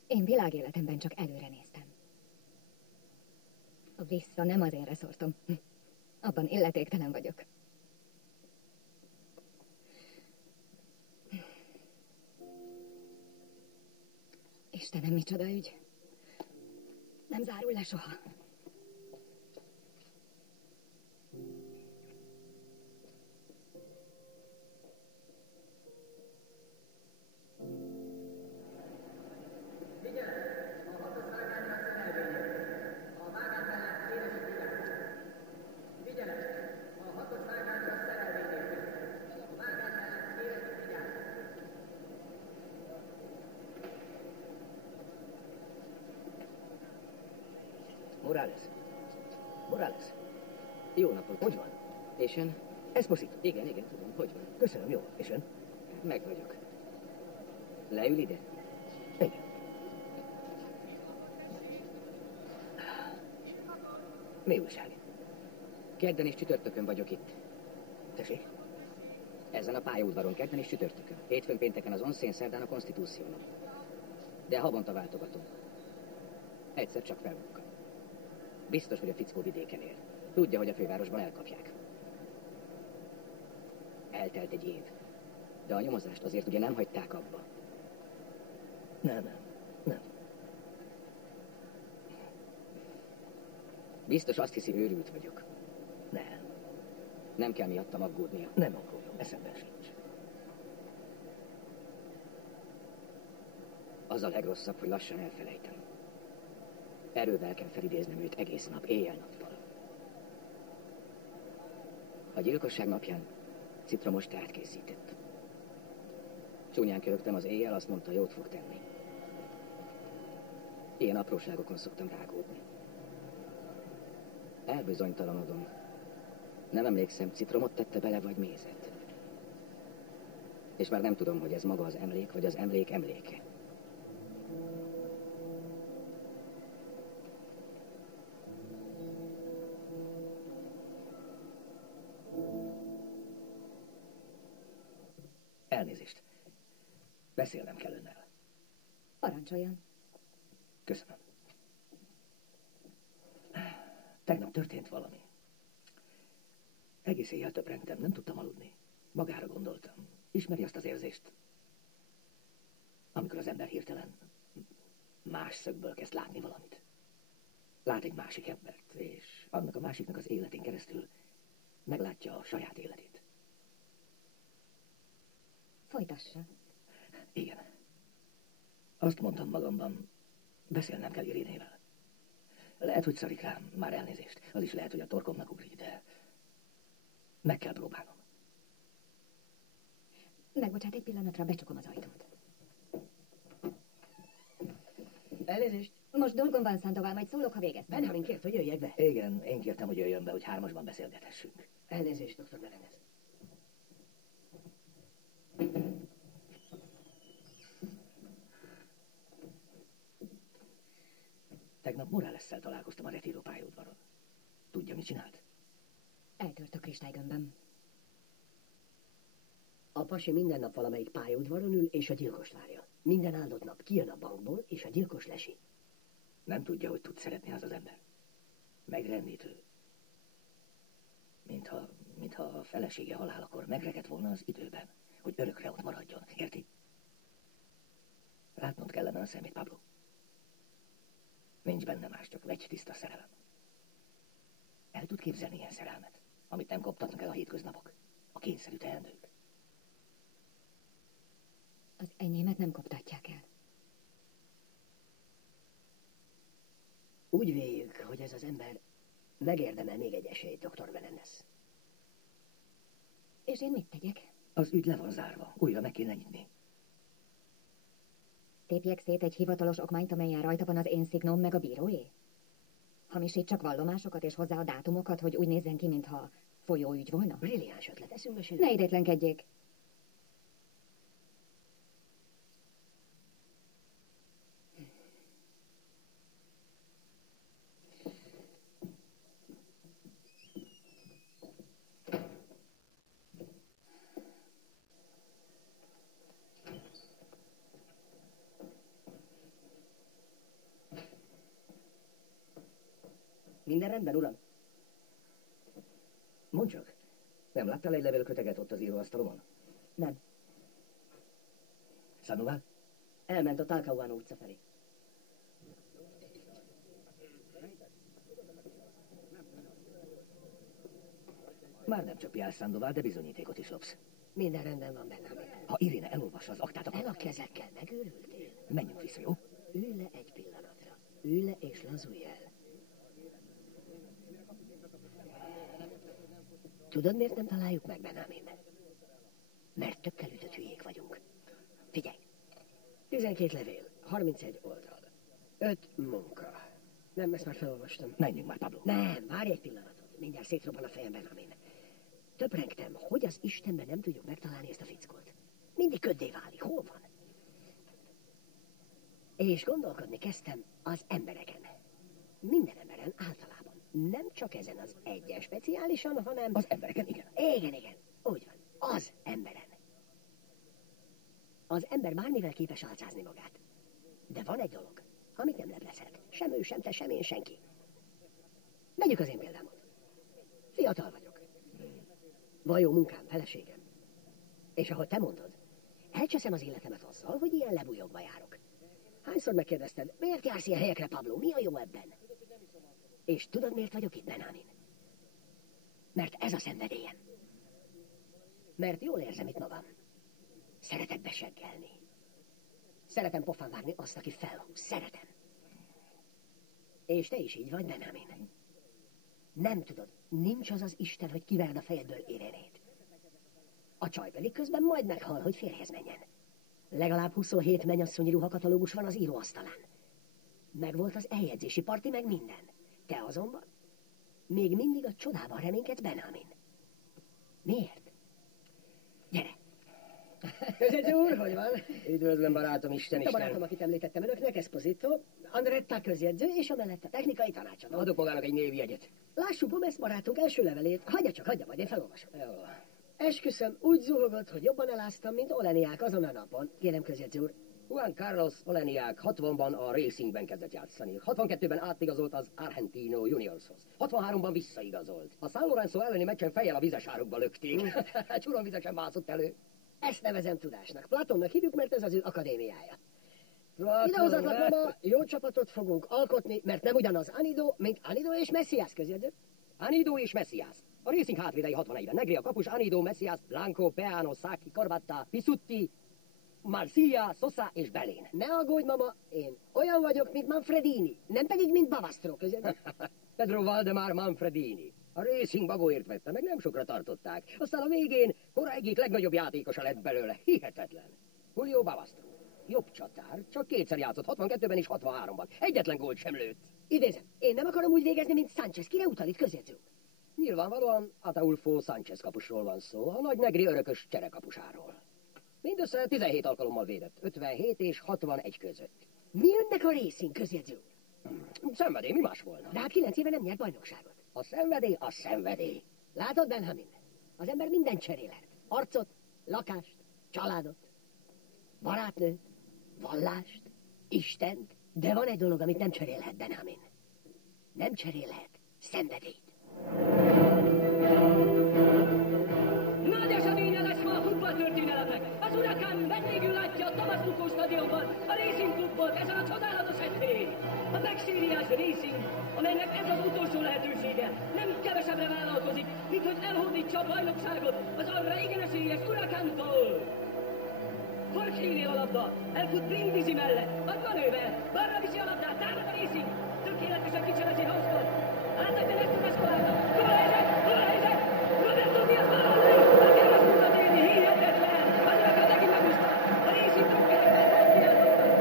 Én világéletemben csak előre néztem. A vissza nem az én reszortom. Abban illetéktelen vagyok. Istenem, micsoda ügy. Nem zárul le soha. Morales. Jó napot. Hogy van? És ön? Esposito. Igen, tudom. Hogy van? Köszönöm, jó. És ön? Meg vagyok. Leül ide? Igen. Mi újság? Kedden és csütörtökön vagyok itt. Tessék? Ezen a pályaudvaron kedden és csütörtökön. Hétfőn pénteken az onszén, szerdán a konstitúciónak. De havonta váltogatom. Egyszer csak felbukkan. Biztos, hogy a fickó vidéken él. Tudja, hogy a fővárosban elkapják. Eltelt egy év. De a nyomozást azért ugye nem hagyták abba. Nem. Biztos azt hiszi, őrült vagyok. Nem. Nem kell miattam aggódnia. Nem aggódom, eszemben sincs. Az a legrosszabb, hogy lassan elfelejtem. Erővel kell felidéznem őt egész nap, éjjel-nappal. A gyilkosság napján citromos teát készített. Csúnyán köhögtem az éjjel, azt mondta, jót fog tenni. Ilyen apróságokon szoktam rágódni. Elbizonytalanodom. Nem emlékszem, citromot tette bele, vagy mézet. És már nem tudom, hogy ez maga az emlék, vagy az emlék emléke. Elnézést. Beszélnem kell önnel. Parancsoljon. Köszönöm. Tegnap történt valami. Egész éjjel töprengtem, nem tudtam aludni. Magára gondoltam. Ismeri azt az érzést, amikor az ember hirtelen más szögből kezd látni valamit. Lát egy másik embert, és annak a másiknak az életén keresztül meglátja a saját életét. Folytassa. Igen. Azt mondtam magamban, beszélnem kell Irénével. Lehet, hogy szarik rám, már elnézést. Az is lehet, hogy a torkomnak ugrik, de meg kell próbálnom. Megbocsát, egy pillanatra becsukom az ajtót. Elnézést. Most dolgom van, Sandoval, majd szólok, ha végeztem. Benjamin kért, hogy jöjjek be. Igen, én kértem, hogy jöjjön be, hogy 3-asban beszélgethessünk. Elnézést, dr. Menendez. Tegnap Morales-szel találkoztam a Retiro pályaudvaron. Tudja, mit csinált? Eltört a kristálygömbben. A pasi minden nap valamelyik pályaudvaron ül, és a gyilkost várja. Minden áldott nap kijön a bankból, és a gyilkos lesi. Nem tudja, hogy tud szeretni az ember. Megrendítő. Mintha a felesége halálakor megrekedt volna az időben, hogy örökre ott maradjon. Érti? Látnod kellene a szemét, Pablo. Nincs benne más, csak vegytiszta szerelem. El tud képzelni ilyen szerelmet, amit nem koptatnak el a hétköznapok, a kényszerű teendők. Az enyémet nem koptatják el. Úgy véljük, hogy ez az ember megérdemel még egy esélyt, dr. Menendez. És én mit tegyek? Az ügy le van zárva, újra meg kéne nyitni. Tépjek szét egy hivatalos okmányt, amelyen rajta van az én szignom meg a bíróé? Hamisítsak vallomásokat és hozzá a dátumokat, hogy úgy nézzen ki, mintha folyóügy volna? Brilliáns ötlet, eszünkbe se. Ne idétlenkedjék. Minden rendben, uram? Mondd csak, nem láttál egy levélköteget ott az íróasztalomon? Nem. Sandoval? Elment a Talcahuano utca felé. Már nem csapjál, Sandoval, de bizonyítékot is lopsz. Minden rendben van benne. Ha Irene elolvassa az aktát, akkor... El a kezekkel, megőrültél? Menjünk vissza, jó? Ülj le egy pillanatra. Ülj le és lazulj el. Tudod, miért nem találjuk meg Benjamin? Mert tökkel ütött hülyék vagyunk. Figyelj! 12 levél, 31 oldal, 5 munka. Nem, ezt már felolvastam. Menjünk már, Pablo. Nem, várj egy pillanatot. Mindjárt szétrobban a fejem, Benjamin. Töprengtem, hogy az Istenben nem tudjuk megtalálni ezt a fickót. Mindig köddé válik. Hol van? És gondolkodni kezdtem az embereken. Minden emberen általában. Nem csak ezen az egyen speciálisan, hanem... Az embereken, igen. Igen. Úgy van. Az emberen. Az ember bármivel képes álcázni magát. De van egy dolog, amit nem leplezhet. Sem ő, sem te, sem én, senki. Vegyük az én példámot. Fiatal vagyok. Van jó munkám, feleségem. És ahogy te mondod, elcseszem az életemet azzal, hogy ilyen lebújogba járok. Hányszor megkérdezted, miért jársz ilyen helyekre, Pablo? Mi a jó ebben? És tudod, miért vagyok itt, Benjamin? Mert ez a szenvedélyem. Mert jól érzem itt magam. Szeretek beseggelni. Szeretem pofán várni azt, aki felhúz. Szeretem. És te is így vagy, Benjamin. Nem tudod, nincs az az Isten, hogy kiverd a fejedből Irénét. A csaj pedig közben majd meghal, hogy férjhez menjen. Legalább 27 mennyasszonyi ruhakatalógus van az íróasztalán. Megvolt az eljegyzési parti, meg minden. Te azonban még mindig a csodában reménykedsz, Benjamin. Miért? Gyere! Között úr, hogy van? Üdvözlöm, barátom, Isten. A barátom, akit említettem önöknek, Esposito, Andretta közjegyző, és amellett a technikai tanácsadó. Adok magának egy névjegyet. Lássuk, Gomez barátunk első levelét. Hagyja, majd én felolvasom. Jó. Esküszöm, úgy zuhogott, hogy jobban eláztam, mint Oleniák azon a napon. Kérem, közjegyző úr, Juan Carlos Oleniak 60-ban a Racingben kezdett játszani. 62-ben átigazolt az Argentino Juniorshoz. 63-ban visszaigazolt. A San Lorenzo elleni meccsen fejjel a vizesárokba lökték. Csuromvizesen mászott elő. Ezt nevezem tudásnak. Platonnak hívjuk, mert ez az ő akadémiája. Idehozatlan mama, jó csapatot fogunk alkotni, mert nem ugyanaz Anido, mint Anido és Messias, közjegyző. Anido és Messias. A Racing hátvédei 61-ben. Negri a kapus, Anido, Messias, Blanco, Peano, Sacchi, Corbatta, Pisutti, Marcia, Sosa és Belén. Ne aggódj, mama, én olyan vagyok, mint Manfredini, nem pedig, mint Bavastro, közjegyző. Pedro Valdemar Manfredini. A Racing bagóért vette, meg nem sokra tartották. Aztán a végén kora egyik legnagyobb játékosa lett belőle. Hihetetlen. Julio Bavastro. Jobb csatár, csak kétszer játszott, 62-ben és 63-ban. Egyetlen gólt sem lőtt. Idézem, én nem akarom úgy végezni, mint Sánchez. Kire utal itt, közjegyző? Nyilvánvalóan Ataulfo Sánchez kapusról van szó, a nagy negri örökös cserekapusáról. Mindössze 17 alkalommal védett, 57 és 61 között. Mi önnek a Racing, közjegyző? Szenvedély, mi más volna? De hát 9 éve nem nyert bajnokságot. A szenvedély, a szenvedély. Látod, Benjamin? Az ember mindent cserélhet. Arcot, lakást, családot, barátnőt, vallást, Istent. De van egy dolog, amit nem cserélhet, Benjamin. Nem cserélhet szenvedélyt. Nagy eseménye lesz ma a futballtörténelemnek. Az Huracán vendégül látja a Thomas Bukó stadionban a Racing Klubot ezen a csodálatos estén. A megszériás Racing, amelynek ez az utolsó lehetősége, nem kevesebbre vállalkozik, mint hogy elhódítsa a bajnokságot az arra igen esélyes Huracántól. Jorge-nél a labda, elfut Brindisi mellett, ad manőver, balra viszi a labdát, támad a Racing, tökéletesen kicseresi Houston, átadja Nestor Escolának, gólhelyzet, Roberto Díaz valami, a keres tudott élni, hihetetlen, az Huracán megint megúszta, a Racing trükkenek már volt kiáltotta,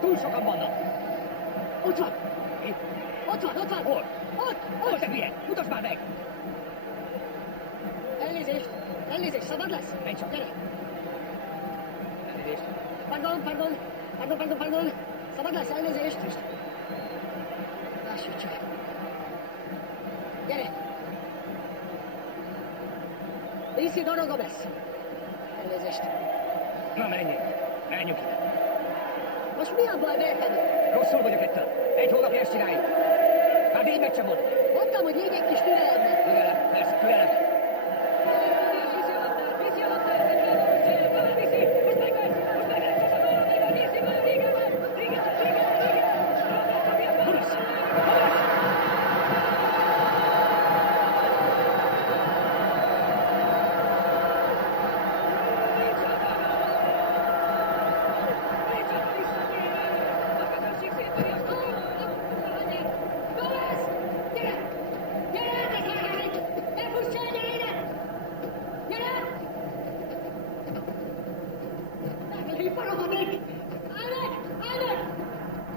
túl sokan vannak. Ott van! Ott van, ott van! Hol? Ott! Hol te hülye? Mutasd már meg! Elnézést, szabad lesz? Menj csak! Gyere! Elnézést! Pardon! Szabad lesz, elnézést! Lássuk csak! Gyere! Isidoro Gomez! Elnézést! Na menjünk! Menjünk ide! Most mi a baj, Berkedő? Rosszul vagyok ettől. Egy hónapja ezt csináljuk. Már 4 meccsen volt. Mondtam, hogy légy egy kis türelemben. Türelem, persze, türelem. Viszi a labdát, tovább viszi, most megvesz, a balra, megvan, Racing van, vége van,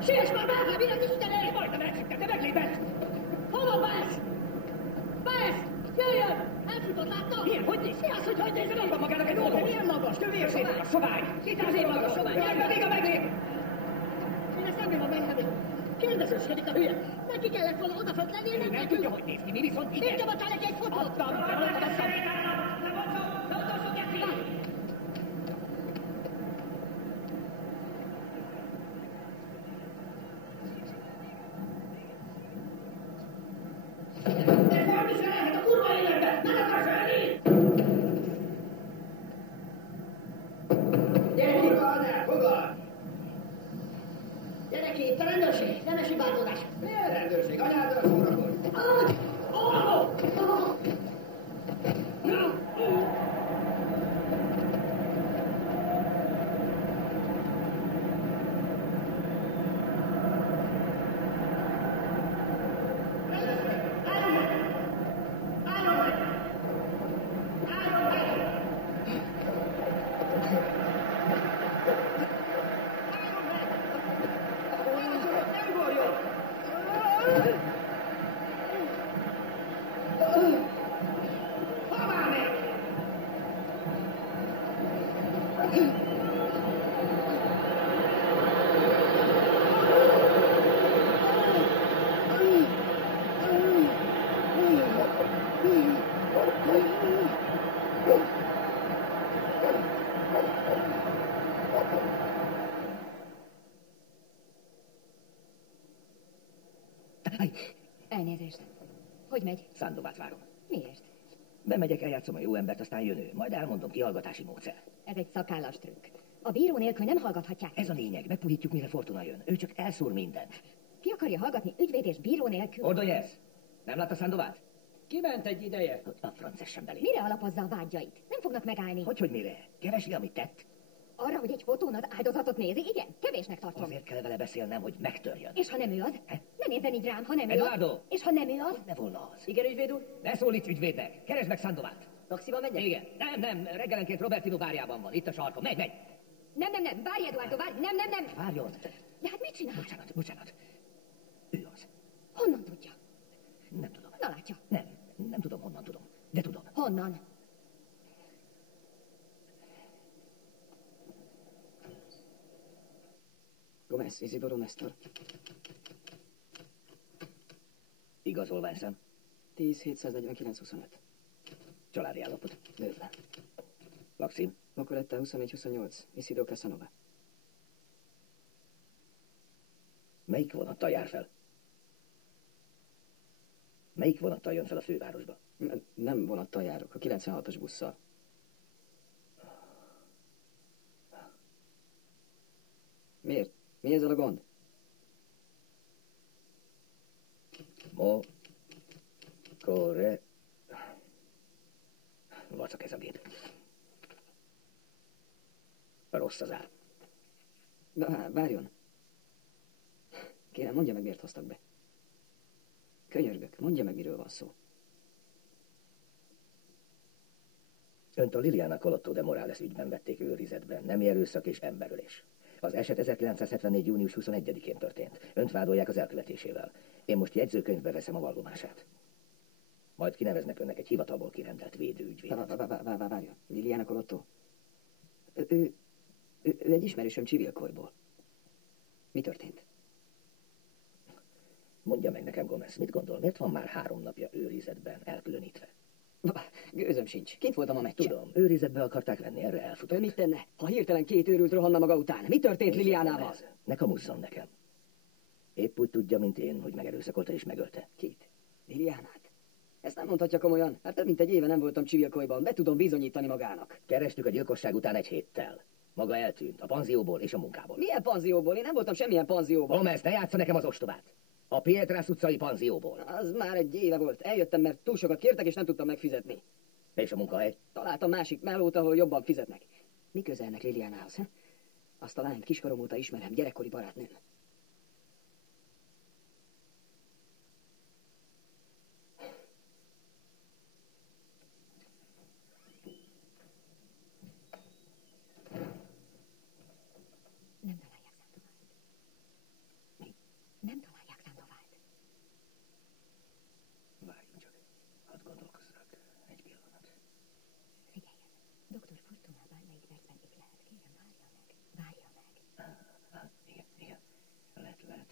Siess már bárha, minek is ütenél! Majdnem elcsíptem, te meglépett! Hova Baez? Baez! Jöjjön! Elfutott, láttam? Milyen, hogy néz? Mi az, hogy néz? Abban magának egy dolgot! Milyen magas? Milyen szép magas, sovány! Szép magas, sovány! Jaj, még a meglép! Én ezt nem bírom meghenni. Kérdezőskedik a hülye. Neki kellett volna odafönt lennie, nem Nem nekünk. tudja, hogy néz ki, mi viszont igen. Miért nyomodtál neki egy fotót? Adtam! Gyere ki, itt a rendőrség, nem esi bántódás. Milyen rendőrség? Anyáddal szórakozz! Elnézést. Hogy megy? Szándovát várom. Miért? Bemegyek, eljátszom a jó embert, aztán jön ő. Majd elmondom kihallgatási módszer. Ez egy szakállas trükk. A bíró nélkül nem hallgathatják. Ez a lényeg, megpuhítjuk, mire Fortuna jön. Ő csak elszúr mindent. Ki akarja hallgatni ügyvéd és bíró nélkül? Ordonyez! Nem látta Szándovát? Kiment egy ideje. A frances sem belé. Mire alapozza a vágyait? Nem fognak megállni. Hogy mire? Keresi, amit tett? Arra, hogy egy fotón az áldozatot nézi? Igen, kevésnek tartom. Azért kell vele beszélnem, hogy megtörjön. És ha nem ő az? Ne nézzen így rám, ha nem ő Eduardo! az. És ha nem ő az? Ne volna az. Igen, ügyvéd úr? Ne szólíts ügyvédnek! Keresd meg Szándovát! Taxival megyek? Igen. Nem, reggelenként Robertino bárjában van. Itt a sarkon. Megy! Nem, várj, Eduardo, várj, nem. Várjon! De hát mit csinál? Bocsánat. Ő az. Honnan tudja? Nem tudom. Na látja. Nem tudom, honnan tudom. De tudom. Honnan? Gomez, Isidoro Nestor. Igazolványszám. 10-749-25. Családi állapot. Bőven. Lakszín. Mokoletta 24-28. Isidro Casanova. Melyik vonattal jár fel? Melyik vonattal jön fel a fővárosba? Nem vonattal járok, a 96-os busszal. Miért? Mi ezzel a gond? Kore. Vacak ez a gép. Rossz az ár. De várjon. Kérem, mondja meg, miért hoztak be. Könyörgök, mondja meg, miről van szó. Önt a Liliana Colotto de Morales ügyben vették őrizetben, nemi erőszak és emberölés. Az eset 1974. június 21-én történt. Önt vádolják az elkövetésével. Én most jegyzőkönyvbe veszem a vallomását. Majd kineveznek önnek egy hivatalból kirendelt védőügyvédet. Várjon, Liliana Colotto. Ő egy ismerősöm Csivilcoyból. Mi történt? Mondja meg nekem, Gomez, mit gondol, miért van már 3 napja őrizetben, elkülönítve? Gőzöm sincs. Kint voltam a meccsen. Tudom, őrizetbe akarták venni, erre elfutott. Ő mit tenne, ha hirtelen 2 őrült rohanna maga után? Mi történt Liliánával? Ne kamuzzon nekem. Épp úgy tudja, mint én, hogy megerőszakolta és megölte. Kit? Liliánát? Ezt nem mondhatja komolyan. Hát több mint egy éve nem voltam Csivilcoyban. Be tudom bizonyítani magának. Kerestük a gyilkosság után 1 héttel. Maga eltűnt, a panzióból és a munkából. Milyen panzióból? Én nem voltam semmilyen panzióban. Gomez, ne játsza nekem az ostobát. A Pietras utcai panzióból. Az már 1 éve volt. Eljöttem, mert túl sokat kértek, és nem tudtam megfizetni. És a munkahely? Találtam másik melót, ahol jobban fizetnek. Mi közelnek Liliánához, he? Azt a lányt kiskorom óta ismerem, gyerekkori barátnőm. Nem találják Szándovát. Mi? Nem találják Szándovát. Várjunk csak. Hadd gondolkozzak. Egy pillanat. Figyeljen, Dr. Fortuna bármelyik percben itt lehet. Kérem, várja meg. Igen. Lehet,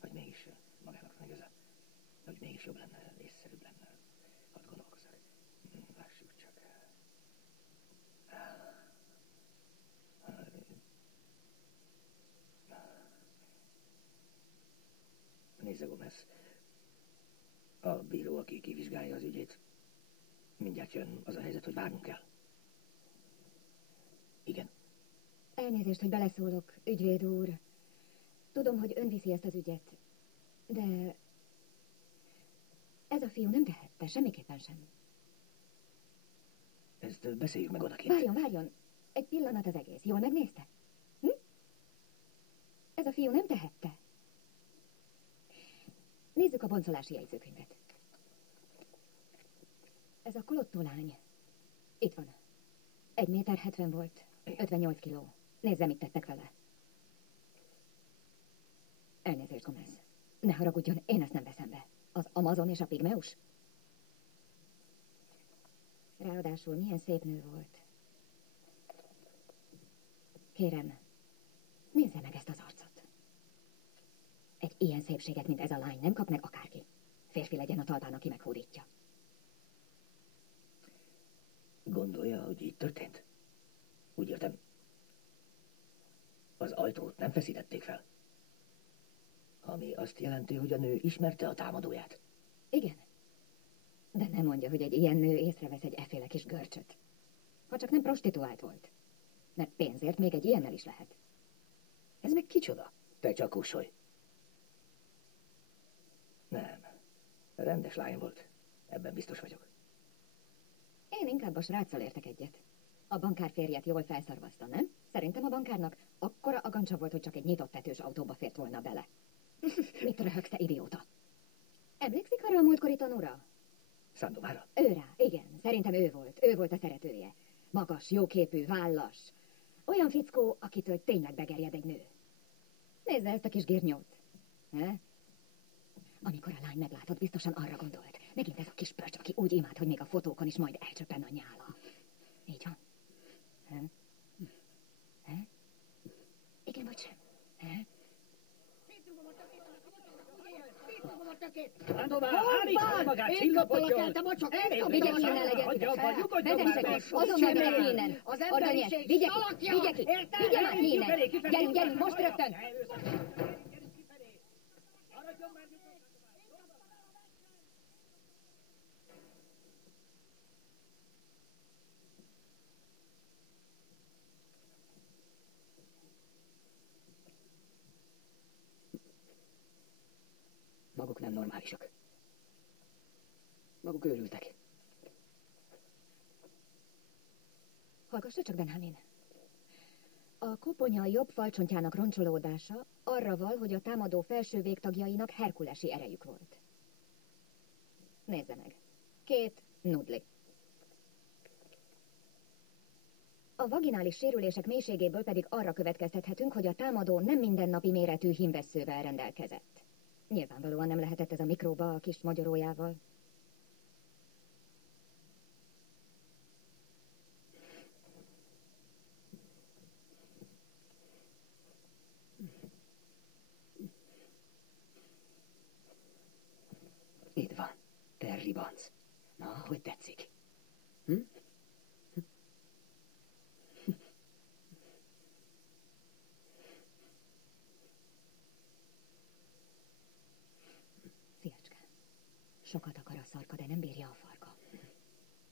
hogy mégis magának van igaza. Hogy mégis jobb lenne, észszerűbb lenne. Hadd gondolkozzak. Lássuk csak. Nézze, Gomez. A bíró, aki kivizsgálja az ügyét, mindjárt jön, az a helyzet, hogy várnunk kell. Igen. Elnézést, hogy beleszólok, ügyvéd úr. Tudom, hogy ön viszi ezt az ügyet, de ez a fiú nem tehette, semmiképpen sem. Ezt beszéljük meg odakint. Várjon. Egy pillanat az egész. Jól megnézte? Ez a fiú nem tehette. Nézzük a boncolási jegyzőkönyvet. Ez a Colotto lány. Itt van. 1 méter 70 volt. 58 kiló. Nézze, mit tettek vele. Elnézést, Gomez. Ne haragudjon, én ezt nem veszem be. Az Amazon és a Pigmeus? Ráadásul milyen szép nő volt. Kérem, nézze meg ezt az arcot. Egy ilyen szépséget, mint ez a lány nem kap meg akárki. Férfi legyen a talpán, aki meghódítja. Gondolja, hogy így történt? Úgy értem, az ajtót nem feszítették fel. Ami azt jelenti, hogy a nő ismerte a támadóját. Igen. De nem mondja, hogy egy ilyen nő észrevesz egy efféle kis görcsöt. Ha csak nem prostituált volt. Mert pénzért még egy ilyennel is lehet. Ez meg kicsoda? Te csak kussolj. Nem. Rendes lány volt. Ebben biztos vagyok. Én inkább a sráccal értek egyet. A bankár férjet jól felszarvazta, nem? Szerintem a bankárnak akkora agancsa volt, hogy csak egy nyitott tetős autóba fért volna bele. Mit röhögsz, te idióta? Emlékszik arra a múltkori tanúra? Sandovára? Őrá, igen. Szerintem ő volt. Ő volt a szeretője. Magas, jóképű, vállas. Olyan fickó, akitől tényleg begerjed egy nő. Nézze ezt a kis gírnyót. He? Amikor a lány meglátott, biztosan arra gondolt. Megint ez a kis pörcs, aki úgy imád, hogy még a fotókon is majd elcsöppen a nyála. Így van? He? He? Igen vagy sem? He? Sándovár, állítsa magát, csillapodjon! Vigye ki innen, legyen! Vezessetek! Azon menjenek ki innen! Ordanyes, vigye ki! Vigye már ki innen! Gyerünk, most rögtön! Maguk nem normálisak. Maguk őrültek. Hallgassa csak, Benjamin. A koponya jobb falcsontjának roncsolódása arra val, hogy a támadó felső végtagjainak herkulesi erejük volt. Nézze meg. 2 nudli. A vaginális sérülések mélységéből pedig arra következtethetünk, hogy a támadó nem mindennapi méretű hímvesszővel rendelkezett. Nyilvánvalóan nem lehetett ez a mikróba a kis magyarójával. Itt van. Te ribanc. Na, hogy tetszik? Hm? Sokat akar a szarka, de nem bírja a farka.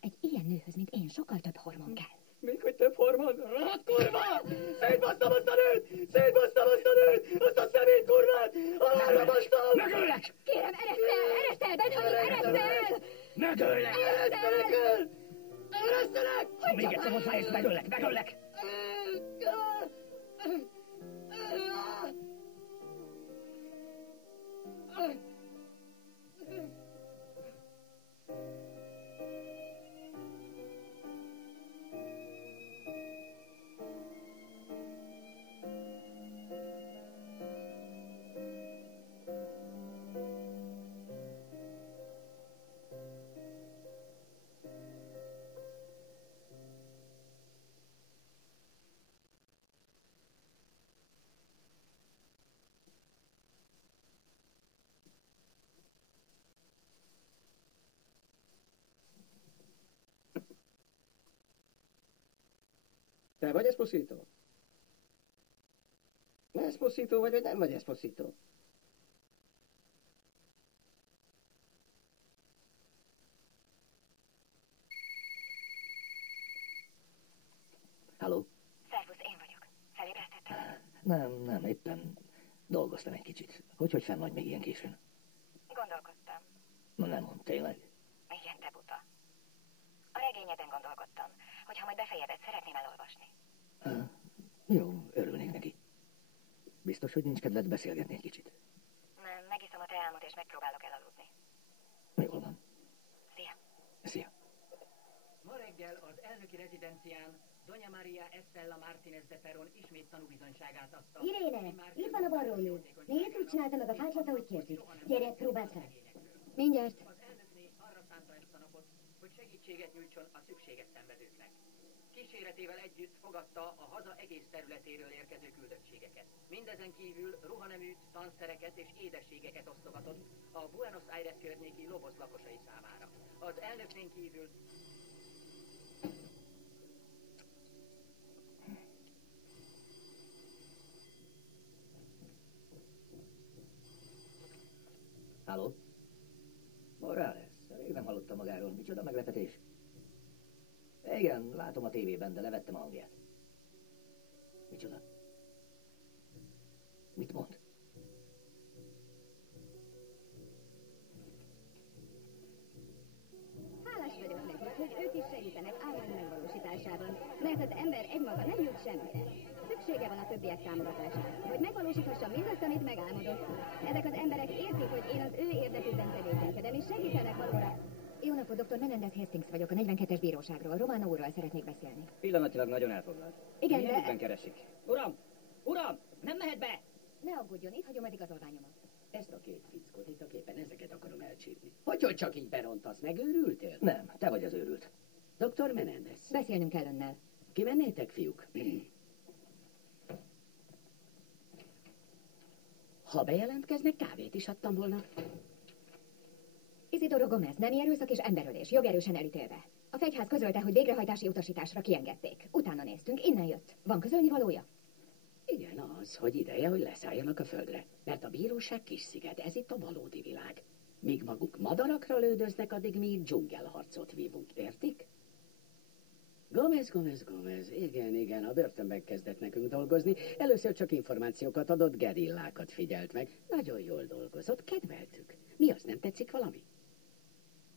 Egy ilyen nőhöz, mint én, sokkal több hormon kell. Még hogy több hormon? Rohadt kurva! Szétbasztam azt a nőt! Szétbasztam azt a nőt! Azt a szemét kurvát! Halálra basztam! Megöllek! Kérem, ereszt el! Benjamin, ereszt el! Megöllek! Eresztenek el! Eresztenek! Ha még egyszer hozzáérsz, megöllek! Te vagy Esposito? Esposito vagy nem vagy Esposito? Halló? Szervusz, én vagyok. Felébresztettem? Nem, éppen dolgoztam egy kicsit. Hogy fenn vagy még ilyen későn? Gondolkodtam. Na nem mond, tényleg? Igen, te buta. A regényeden gondolkodtam, hogy ha majd befejezed, szeretném elolvasni. Jó, örülnék neki. Biztos, hogy nincs kedved beszélgetni egy kicsit? Nem, megiszom a teámot, és megpróbálok elaludni. Jól van. Szia. Szia. Ma reggel az elnöki rezidencián Doña María Estella Martínez de Perón ismét tanúbizonyságát adta. Iréne, itt van a barónő. Miért úgy csinálta meg a fájtlat, ahogy kértük? Gyere, próbáld fel. Mindjárt. Az elnökné arra szánta ezt a napot, hogy segítséget nyújtson a szükséges szenvedőknek. Kíséretével együtt fogadta a haza egész területéről érkező küldöttségeket. Mindezen kívül ruhaneműt, tanszereket és édességeket osztogatott a Buenos Aires környéki Lobos lakosai számára. Az elnöknén kívül Halló? Morales, rég nem hallottam magáról. Micsoda meglepetés. Igen, látom a tévében, de levettem a hangját. Micsoda? Mit mond? Hálás vagyok nekik, hogy ők is segítenek álmai megvalósításában, mert az ember egymaga nem jut semmire. Szüksége van a többiek támogatására, hogy megvalósíthassa mindazt, amit megálmodott. Ezek az emberek értik, hogy én az ő érdekükben tevékenykedem, és segítenek valóra. Jó napot, dr. Menendez Hastings vagyok, a 42-es bíróságról. Román úrral szeretnék beszélni. Pillanatilag nagyon elfoglalt. Igen, milyen de... ügyben keresik? Uram! Uram! Nem mehet be! Ne aggódjon, itt hagyom az igazolványomat. Ezt a két fickót itt a képen, ezeket akarom elcsípni. Hogy csak így berontasz? Megőrültél? Nem, te vagy az őrült. Dr. Menendez. Beszélnünk kell önnel. Kimennétek, fiúk? Ha bejelentkeznek, kávét is adtam volna. Isidoro Gomez, nemi erőszak és emberölés, jogerősen elítélve. A fegyház közölte, hogy végrehajtási utasításra kiengedték. Utána néztünk, innen jött. Van közölni valója? Igen, az, hogy ideje, hogy leszálljanak a földre. Mert a bíróság kis sziget, ez itt a valódi világ. Míg maguk madarakra lődöznek, addig mi itt dzsungelharcot vívunk, értik? Gomez, igen, a börtönben kezdett nekünk dolgozni. Először csak információkat adott, gerillákat figyelt meg. Nagyon jól dolgozott, kedveltük. Mi az, nem tetszik valami?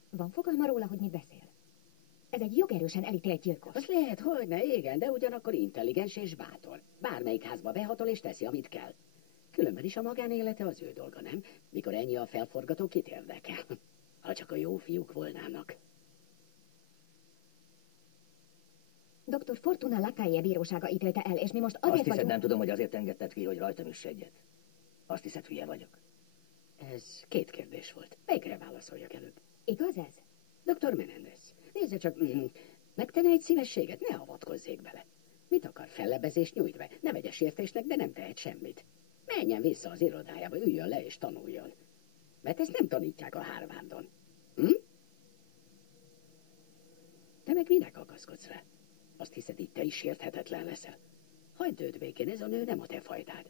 Van fogalma róla, hogy mit beszél? Ez egy jogerősen elítélt gyilkos. Az lehet, hogyne, igen, de ugyanakkor intelligens és bátor. Bármelyik házba behatol és teszi, amit kell. Különben is a magánélete az ő dolga, nem? Mikor ennyi a felforgató, kit érdekel? Ha csak a jó fiúk volnának. Dr. Fortuna Lacaille bírósága ítélte el, és mi most azért Azt hiszed, vagyunk... nem tudom, hogy azért engedted ki, hogy rajtam üss egyet. Azt hiszed, hülye vagyok. Ez két kérdés volt. Melyikre válaszoljak előbb? Igaz ez? Dr. Menendez, nézze csak, megtenne egy szívességet, ne avatkozzék bele. Mit akar, fellebezést nyújt be? Ne vegye sértésnek, de nem tehet semmit. Menjen vissza az irodájába, üljön le és tanuljon. Mert ezt nem tanítják a Harvardon. Te meg minek akaszkodsz rá? Azt hiszed, itt te is sérthetetlen leszel? Hagyd őt békén, ez a nő nem a te fajtád.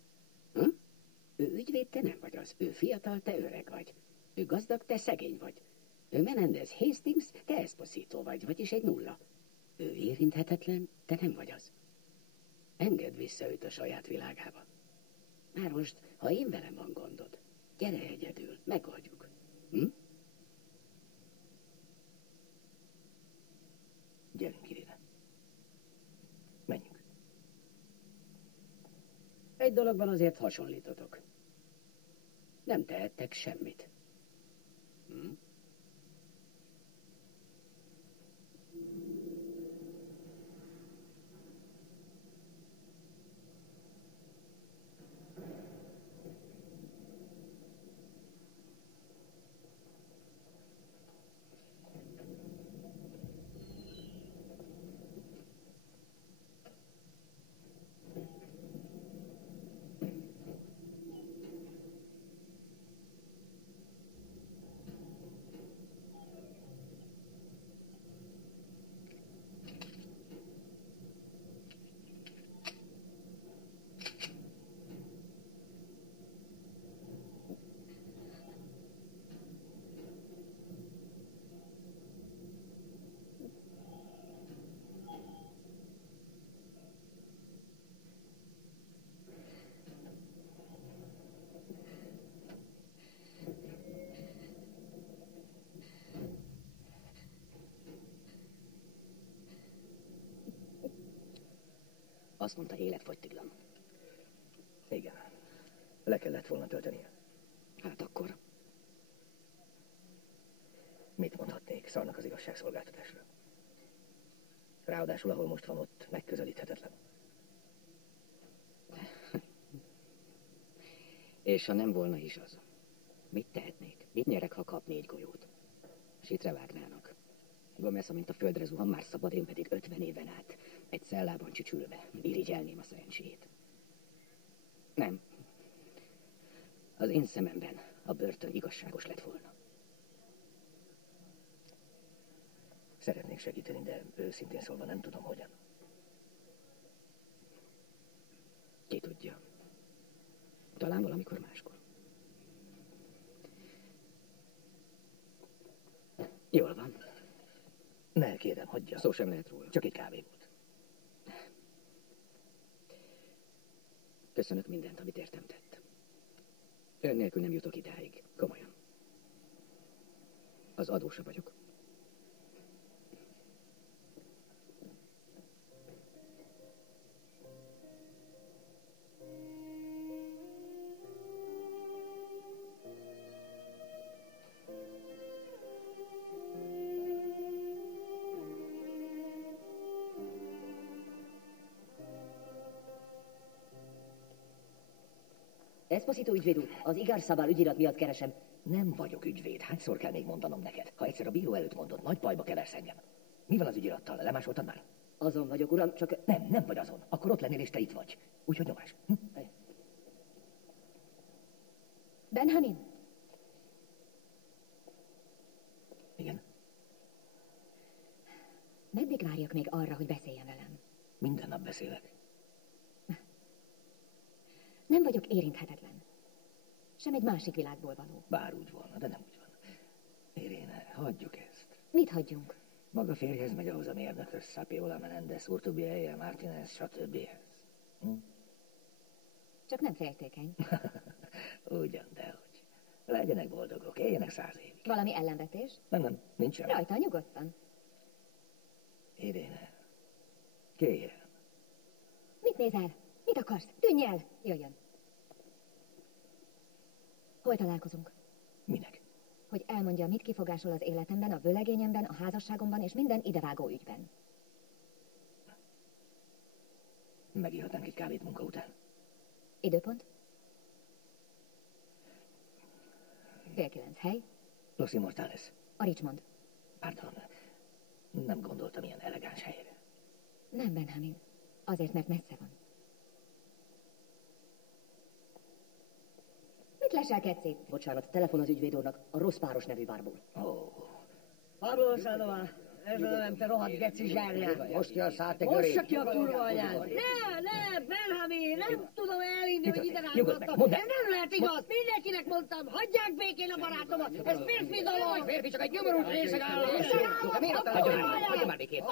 Ő ügyvéd, te nem vagy az. Ő fiatal, te öreg vagy. Ő gazdag, te szegény vagy. Ő Menendez Hastings, te Esposito vagy, vagyis egy nulla. Ő érinthetetlen, te nem vagy az. Engedd vissza őt a saját világába. Már most, ha én velem van gondod, gyere egyedül, megoldjuk. Gyerünk, Irina. Menjünk. Egy dologban azért hasonlítotok. Nem tehettek semmit. Azt mondta, életfogytiglan. Igen. Le kellett volna töltenie. Hát akkor... Mit mondhatnék? Szarnak az igazságszolgáltatásra. Ráadásul, ahol most van, ott megközelíthetetlen. És ha nem volna is az, mit tehetnék? Mit nyerek, ha kap 4 golyót? Sitre vágnának. Gomez, amint a földre zuhan, már szabad, én pedig 50 éven át. Egy cellában csücsülve, irigyelném a szerencsét. Nem. Az én szememben a börtön igazságos lett volna. Szeretnék segíteni, de őszintén szólva nem tudom, hogyan. Ki tudja. Talán valamikor máskor. Jól van. Ne, kérem, hagyja. Szó sem lehet róla. Csak egy kávé volt. Köszönök mindent, amit értem tett. Ön nélkül nem jutok idáig. Komolyan. Az adósa vagyok. Esposito ügyvéd úr, az Igarzábal ügyirat miatt keresem. Nem vagyok ügyvéd. Hányszor kell még mondanom neked? Ha egyszer a bíró előtt mondod, nagy bajba keversz engem. Mi van az ügyirattal? Lemásoltad már? Azon vagyok, uram, csak... Nem vagy azon. Akkor ott lennél, és te itt vagy. Úgyhogy nyomás. Benjamin? Igen? Meddig várjak még arra, hogy beszéljen velem? Minden nap beszélek. Nem vagyok érinthetetlen. Sem egy másik világból való. Bár úgy volna, de nem úgy van. Iréne, hagyjuk ezt. Mit hagyjunk? Maga férjhez megy ahhoz a mérnökhöz, Sapiola, Menendez, Urtubieje, Martínez, stb. Csak nem féltékeny. Ugyan, dehogy. Legyenek boldogok, éljenek 100 évig. Valami ellenvetés? Nem, nincs semmi. Rajta, nyugodtan. Iréne, kérjem. Mit nézel? Mit akarsz? Tűnj el! Jöjjön. Hol találkozunk? Minek? Hogy elmondja, mit kifogásol az életemben, a vőlegényemben, a házasságomban és minden idevágó ügyben. Megihatnánk egy kávét munka után. Időpont? 8:30. Hely? Los Immortales. A Richmond. Pardon, nem gondoltam ilyen elegáns helyre. Nem, Benjamin. Azért, mert messze van. Mit leselkedsz itt? Bocsánat, telefon az ügyvéd úrnak, a Rossz Páros nevű bárból. Pablo Sandoval, ez nem te rohadt geci zsárját. Most jön szállt te Mossa ki a kurva anyád. Ne, Benjamin, nem tudom elhinni, hogy ide rángattam. Ez nem lehet igaz, mindenkinek mondtam, hagyják békén a barátomat, ez férfi dolog. Férfi csak egy nyomorult részeg állam. Hagyja már békén.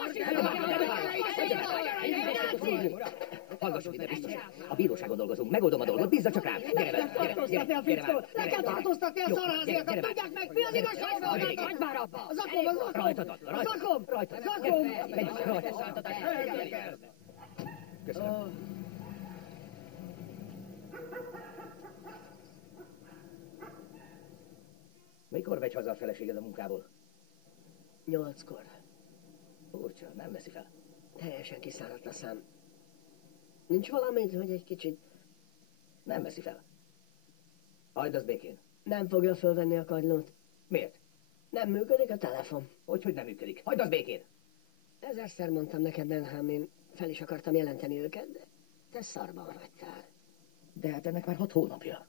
Hallgasson ide, biztos. A bíróságon dolgozunk, megoldom a dolgot, bízza csak rám. Gyere velem, Tartóztatni a fickót, le kell tartóztatni a szarháziakat, tudják meg, mi az igazságszolgáltatás. Hagyd már abba. A zakom, a zakom. Rajtad, A zakom, rajtad. zakom. Köszönöm. Mikor megy haza a feleséged a munkából? 8-kor. Furcsa, nem veszi fel. Teljesen kiszáradt a szám. Nincs valamit, hogy egy kicsit... Nem veszi fel. Hagyd az békén. Nem fogja fölvenni a kagylót. Miért? Nem működik a telefon. Hogy nem működik? Hagyd az békén. 1000-szer mondtam neked, Benjamin, fel is akartam jelenteni őket, de te szarban hagytál. De hát ennek már 6 hónapja.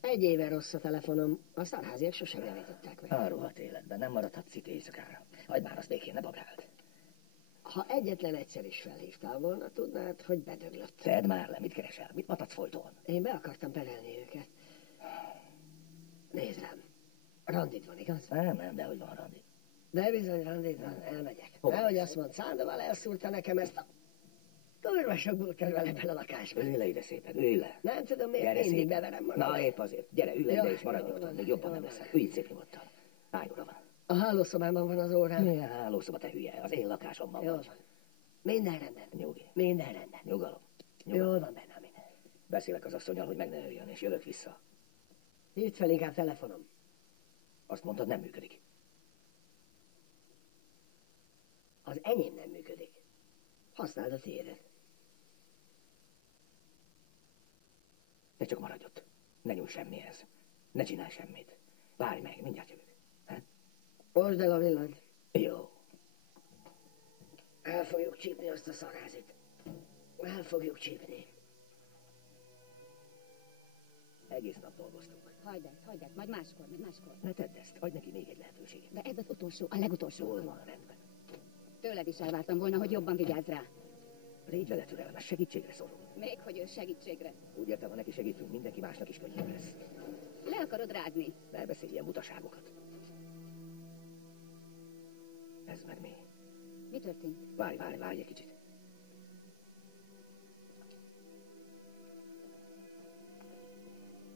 1 éve rossz a telefonom, a szarháziak sosem javították meg. A rohadt életben nem maradhatsz itt éjszakára. Hagyd már az békén, ne babráld. Ha egyetlen egyszer is felhívtál volna, tudnád, hogy bedöglött. Tedd már le, mit keresel? Mit matadsz folyton? Én be akartam perelni őket. Nézd rám. Randid van, igaz? Nem, de hogy van randi. De bizony, randid van, elmegyek. Hova? Nehogy azt mondd, Sandoval elszúrta nekem ezt a... Kurva sokból kerül ebben a lakásban. Ülj le ide szépen, ülj le. Nem tudom, miért Gyere mindig szépen. beverem magam. Na épp azért. Gyere, ülj le ide Jó, és maradj jó, nyugton. van, Még jobban jó, nem van. leszel. Ülj szép nyugodtan. Hány óra van? A hálószobában van az órám. Milyen hálószoba, te hülye? Az én lakásomban Jó vagy. van. Minden rendben. Nyugi. Minden rendben. Nyugalom. Jól van, Benjamin. Beszélek az asszonnyal, hogy meg ne öljön, és jövök vissza. Hívd fel inkább telefonom. Azt mondtad, nem működik. Az enyém nem működik. Használd a tiédet. Te csak maradj ott. Ne nyújj semmihez. Ne csinálj semmit. Várj meg, mindjárt jövök. Most el a villany. Jó. El fogjuk csípni azt a szarházit. El fogjuk csípni. Egész nap dolgoztunk. Hagyd ezt, majd máskor. Ne tedd ezt, adj neki még egy lehetőséget. De ez az utolsó, a legutolsó Jól alkalom. van, rendben. Tőled is elvártam volna, hogy jobban vigyázz rá. Légy vele türelmes, segítségre szorul. Még hogy ő segítségre. Úgy értem, ha neki segítünk, mindenki másnak is könnyebb lesz. Le akarod rázni. Ne beszélj ilyen butaságokat. Bazd meg mi. Mi történt? Várj egy kicsit.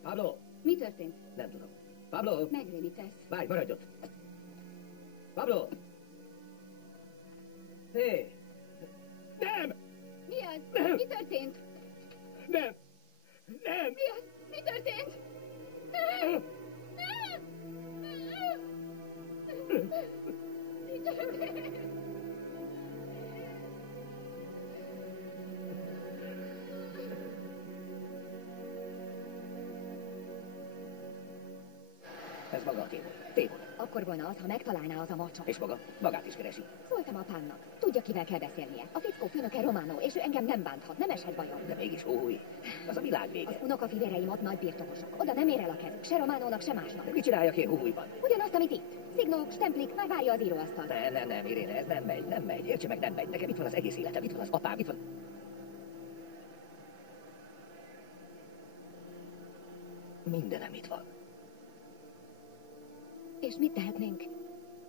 Pablo! Mi történt? Nem tudom. Pablo! Megrémítesz. Várj, maradj ott! Pablo! Hé! Nem! Mi az? Nem! Mi történt? Nem! Nem! Mi az? Mi történt? Nem! Nem! Mi történt? Ez maga a tévol. Akkor volna az, ha megtalálná az a macsa. És maga? Magát is keresi. Szóltam apámnak. Tudja, kivel kell beszélnie. A fickó főnöke Romano, és ő engem nem bánthat, nem eshet bajom. De mégis húj. Az a világ vége. Az unokafivéreim ott nagy birtokosok. Oda nem ér el a kezük, se Románónak, se másnak. De mit csináljak én hújban? Ugyanazt, amit itt. Szignók, stemplik, már várja az íróasztal. Nem, Iréne, ez nem megy. Értse meg, nem megy. Nekem itt van az egész életem, itt van az apám, itt van... Mindenem itt van. És mit tehetnénk?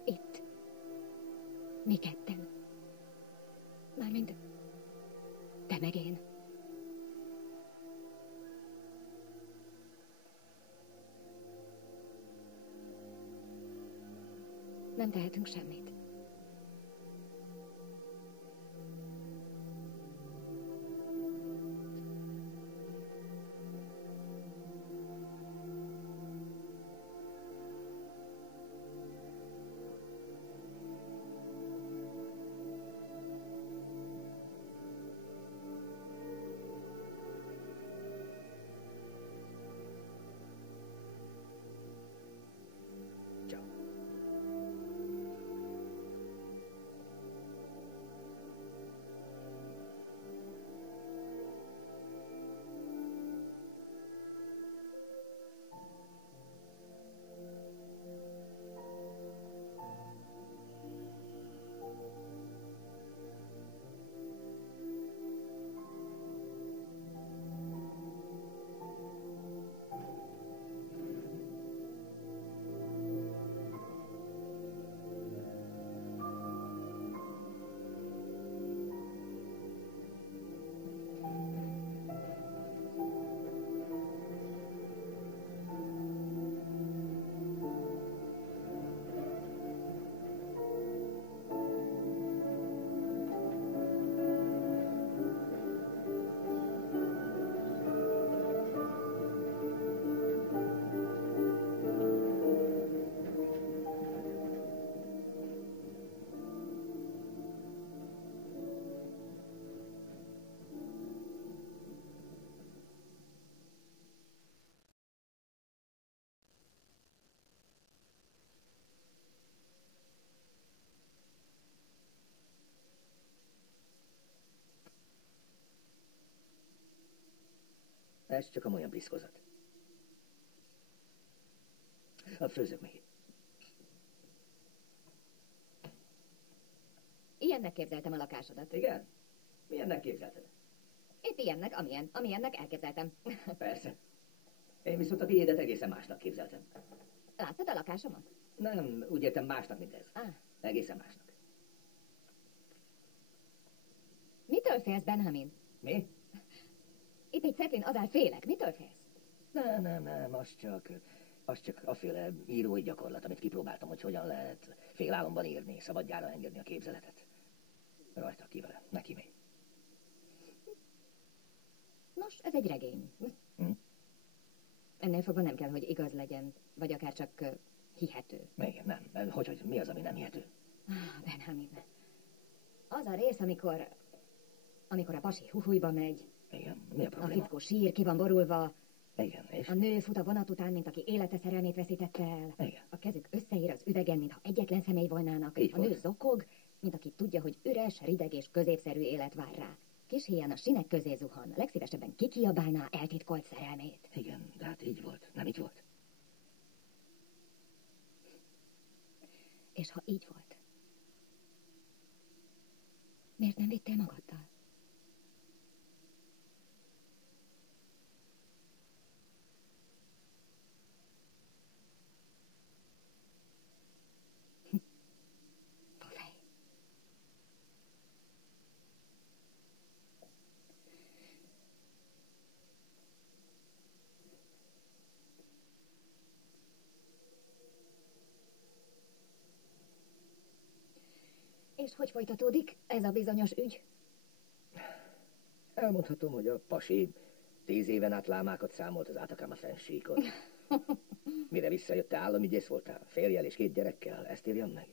Itt. Mi ketten. Mármint te meg én. Nem tehetünk semmit. Ez csak amolyan piszkozat. Főzök még. Ilyennek képzeltem a lakásodat. Igen? Milyennek képzelted? Épp ilyennek, amilyennek elképzeltem. Persze. Én viszont a tiédet egészen másnak képzeltem. Láttad a lakásomat? Nem, úgy értem másnak, mint ez. Egészen másnak. Mitől félsz, Benjamin? Mi? Itt egy Zeppelin adál félek. Mitől félsz? Nem, az csak aféle írói gyakorlat, amit kipróbáltam, hogy hogyan lehet félálomban írni, szabadjára engedni a képzeletet. Rajta ki vele, neki még. Nos, ez egy regény. Ennél fogva nem kell, hogy igaz legyen, vagy akár csak hihető. Igen, nem. Hogy mi az, ami nem hihető? Benjamin. Az a rész, amikor a pasi huhujba megy. Igen, mi a probléma? A fickó sír, ki van borulva. Igen, és? A nő fut a vonat után, mint aki élete szerelmét veszítette el. Igen. A kezük összeír az üvegen, mintha egyetlen személy volnának. Így a nő volt. zokog, mint aki tudja, hogy üres, rideg és középszerű élet vár rá. Kis híján a sinek közé zuhan, legszívesebben kikiabálná eltitkolt szerelmét. Igen, de hát így volt. Nem így volt? És ha így volt, miért nem vittél magaddal? Pofej. És hogy folytatódik ez a bizonyos ügy? Elmondhatom, hogy a pasi 10 éven át lámákat számolt az Atacama fennsíkon. Mire visszajötte, államügyész voltál, férjel és 2 gyerekkel, ezt írjam meg?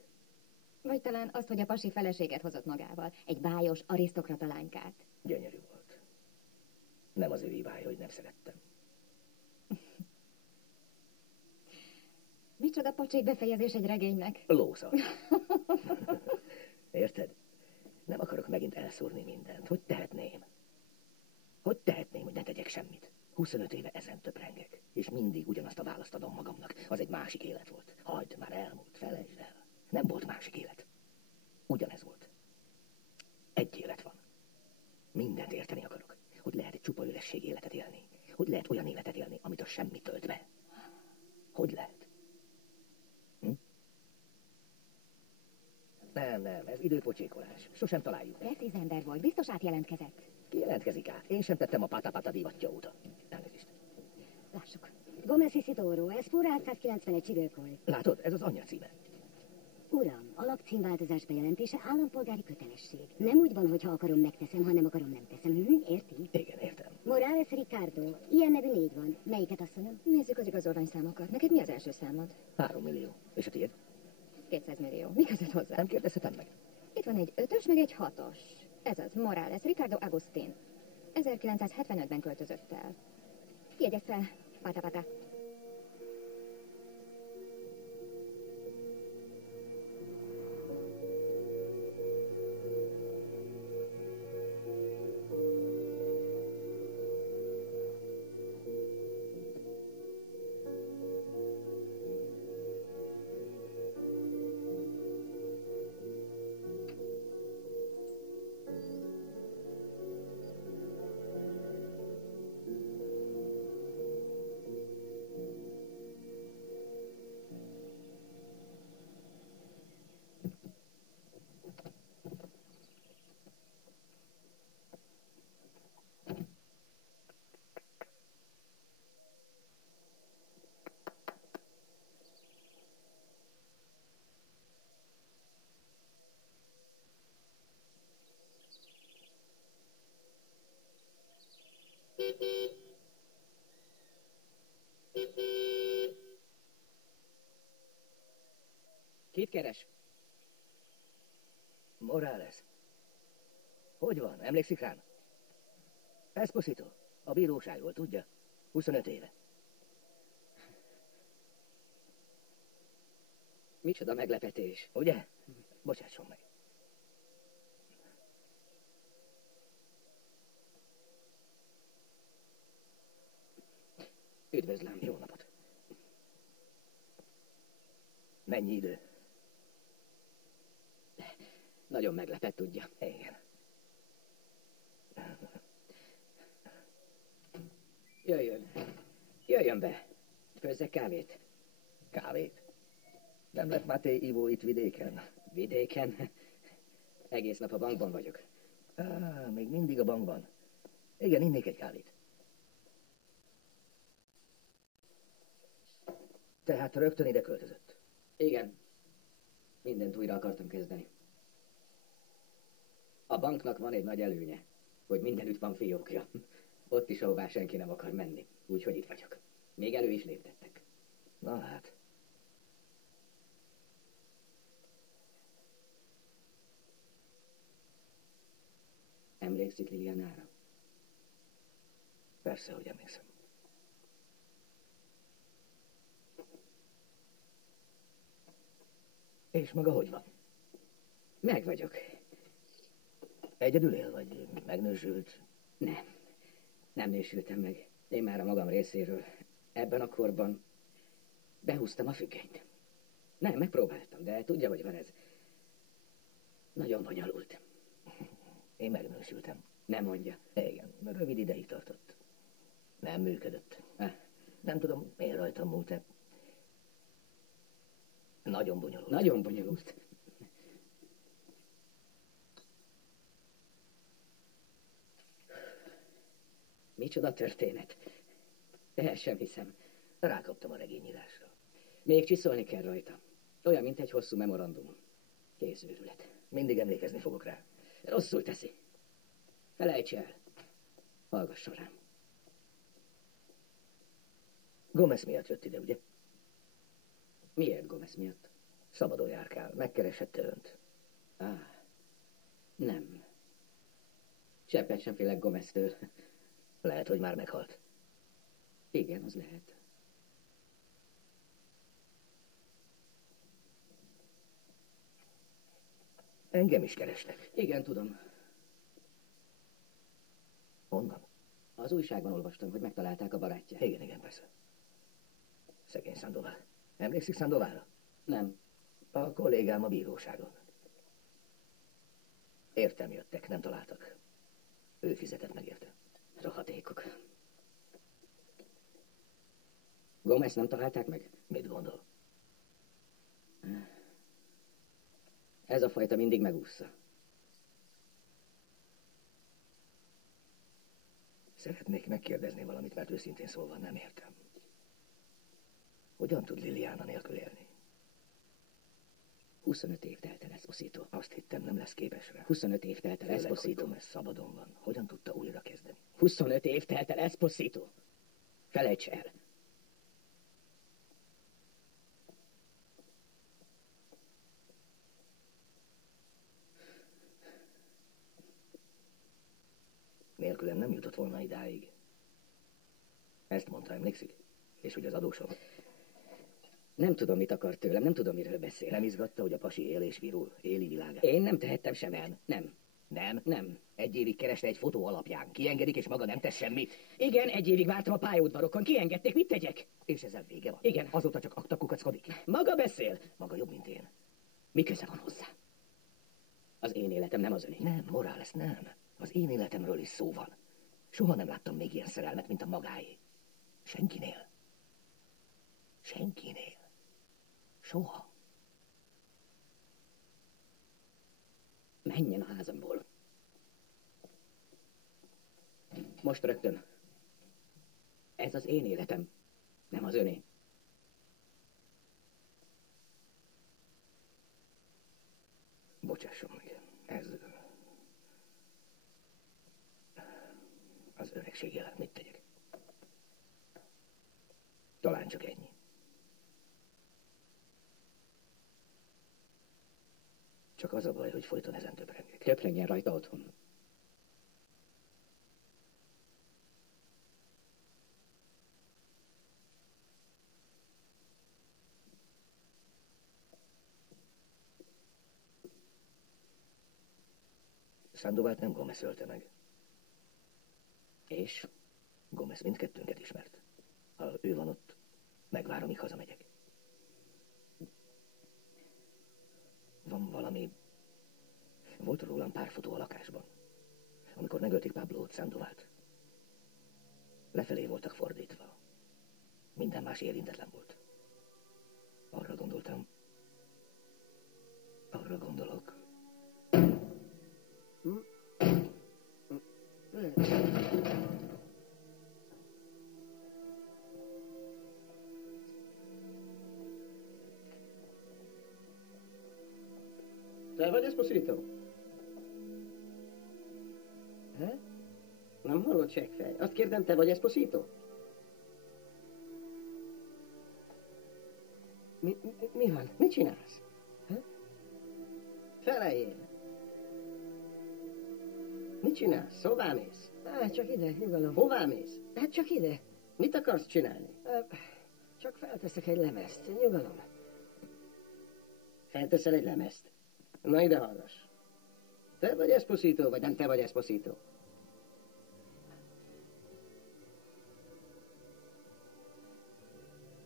Vagy talán azt, hogy a pasi feleséget hozott magával, egy bájos, arisztokrata lánykát. Gyönyörű volt. Nem az ő hibája, hogy nem szerettem. Micsoda pocsék befejezés egy regénynek. Lószar. Érted? Nem akarok megint elszúrni mindent. Hogy tehetném? Hogy tehetném, hogy ne tegyek semmit? 25 éve ezen töprengek, és mindig ugyanazt a választ adom magamnak. Az egy másik élet volt. Hagyd, már elmúlt, felejtsd el. Nem volt másik élet. Ugyanez volt. Egy élet van. Mindent érteni akarok. Hogy lehet egy csupa üresség életet élni? Hogy lehet olyan életet élni, amit a semmi tölt be? Hogy lehet? Nem, ez időpocsékolás. Sosem találjuk. Precíz ember volt, biztos átjelentkezett. Ki jelentkezik át? Én sem tettem a pata-pata divatja óta. Elnézést. Lássuk. Gomez Isidoro, ez forrá 191 Csillőkoly. Látod, ez az anyja címe. Uram, a lakcímváltozás bejelentése állampolgári kötelesség. Nem úgy van, hogy ha akarom, megteszem, ha nem akarom, nem teszem. Érti? Igen, értem. Morales Ricardo. Ilyen nevű 4 van. Melyiket, asszonyom? Nézzük az igazolványszámokat. Neked mi az első számod? 3 millió. És a tiéd? 200 millió. Mi között hozzá? Nem kérdezhetem meg. Itt van egy 5-ös, meg egy 6-os. Ez az Morales Ricardo Agustin. 1975-ben költözött el. Jegyezd fel, pata-pata. Kit keres? Morales. Hogy van? Emlékszik rám? Esposito. A bíróságról, tudja? 25 éve. Micsoda meglepetés. Ugye? Bocsásson meg. Üdvözlöm. Jó napot. Mennyi idő? Nagyon meglepett, tudja. Igen. Jöjjön be. Főzzek kávét. Kávét? Nem lett Máté ivó itt vidéken? Vidéken? Egész nap a bankban vagyok. Még mindig a bankban. Igen, innék egy kávét. Tehát rögtön ide költözött? Igen. Mindent újra akartam kezdeni. A banknak van egy nagy előnye, hogy mindenütt van fiókja. Ott is, ahová senki nem akar menni. Úgyhogy itt vagyok. Még elő is léptettek. Na hát. Emlékszik Lilianára? Persze, hogy emlékszem. És maga hogy van? Meg vagyok. Egyedül él, vagy megnősült? Nem nősültem meg. Én már a magam részéről ebben a korban behúztam a függönyt. Nem, megpróbáltam, de tudja, hogy van ez. Nagyon bonyolult. Én megnősültem. Nem mondja. Igen, rövid ideig tartott. Nem működött. Nem tudom, miért rajtam múlt-e. Nagyon bonyolult. Nagyon bonyolult. Micsoda történet. El sem hiszem. Rákaptam a regényírásra. Még csiszolni kell rajta. Olyan, mint egy hosszú memorandum. Kézőrület. Mindig emlékezni fogok rá. Rosszul teszi. Felejts el. Hallgasson rám. Gomez miatt jött ide, ugye? Miért Gomez miatt? Szabadon járkál. Megkereshette önt. Nem. Cseppet sem félek Gomeztől. Lehet, hogy már meghalt. Igen, az lehet. Engem is keresnek. Igen, tudom. Honnan? Az újságban olvastam, hogy megtalálták a barátját. Igen, persze. Szegény Sandoval. Emlékszik Sandovalra? Nem. A kollégám a bíróságon. Értem jöttek, nem találtak. Ő fizetett meg érte. Rohadékok. Gomez nem találták meg? Mit gondol? Ez a fajta mindig megúszza. Szeretnék megkérdezni valamit, mert őszintén szólva nem értem. Hogyan tud Liliana nélkül élni? 25 év telt el Esposito. Azt hittem, nem lesz képes rá. 25 év telt el Esposito. Főleg, hogy Gomez szabadon van. Hogyan tudta újra kezdeni? 25 év telt el Esposito. Felejts el. Nélkülem nem jutott volna idáig. Ezt mondta, emlékszik? És hogy az adósom? Nem tudom, mit akar tőlem, nem tudom, miről beszél. Nem izgatta, hogy a pasi él és virul, éli világát? Én nem tehettem semmit. Nem. Nem? Nem. Egy évig kereste egy fotó alapján. Kiengedik, és maga nem tesz semmit? Igen, egy évig vártam a pályaudvarokon. Kiengedték, mit tegyek? És ezzel vége van? Igen. Azóta csak aktakukackodik? Maga beszél. Maga jobb, mint én. Mi köze van hozzá? Az én életem nem az öné. Nem, Morales, nem. Az én életemről is szó van. Soha nem láttam még ilyen szerelmet, mint a magáé. Senkinél. Senkinél. Soha. Menjen a házamból. Most rögtön. Ez az én életem, nem az öné. Bocsásson meg. Ez... az öregség jelent, mit tegyek? Talán csak ennyi. Csak az a baj, hogy folyton ezen töprengek. Töprengjen rajta otthon. Sandovát nem Gomez ölte meg. És? Gomez mindkettőnket ismert. Ha ő van ott, megvárom, míg hazamegyek. Van valami... Volt rólam pár fotó a lakásban. Amikor megölték Pablót, Sandovát. Lefelé voltak fordítva. Minden más érintetlen volt. Arra gondoltam... Arra gondolok... Te vagy Esposito? Nem hallott seggfej. Azt kérdem, te vagy Esposito? Mi van? Mit csinálsz? Feleljél. Mit csinálsz? Hová mész? Csak ide, nyugalom. Hová mész? Hát csak ide. Mit akarsz csinálni? Csak felteszek egy lemezt, nyugalom. Felteszel egy lemezt? Na ide hallgass. Te vagy Esposito, vagy nem te vagy Esposito?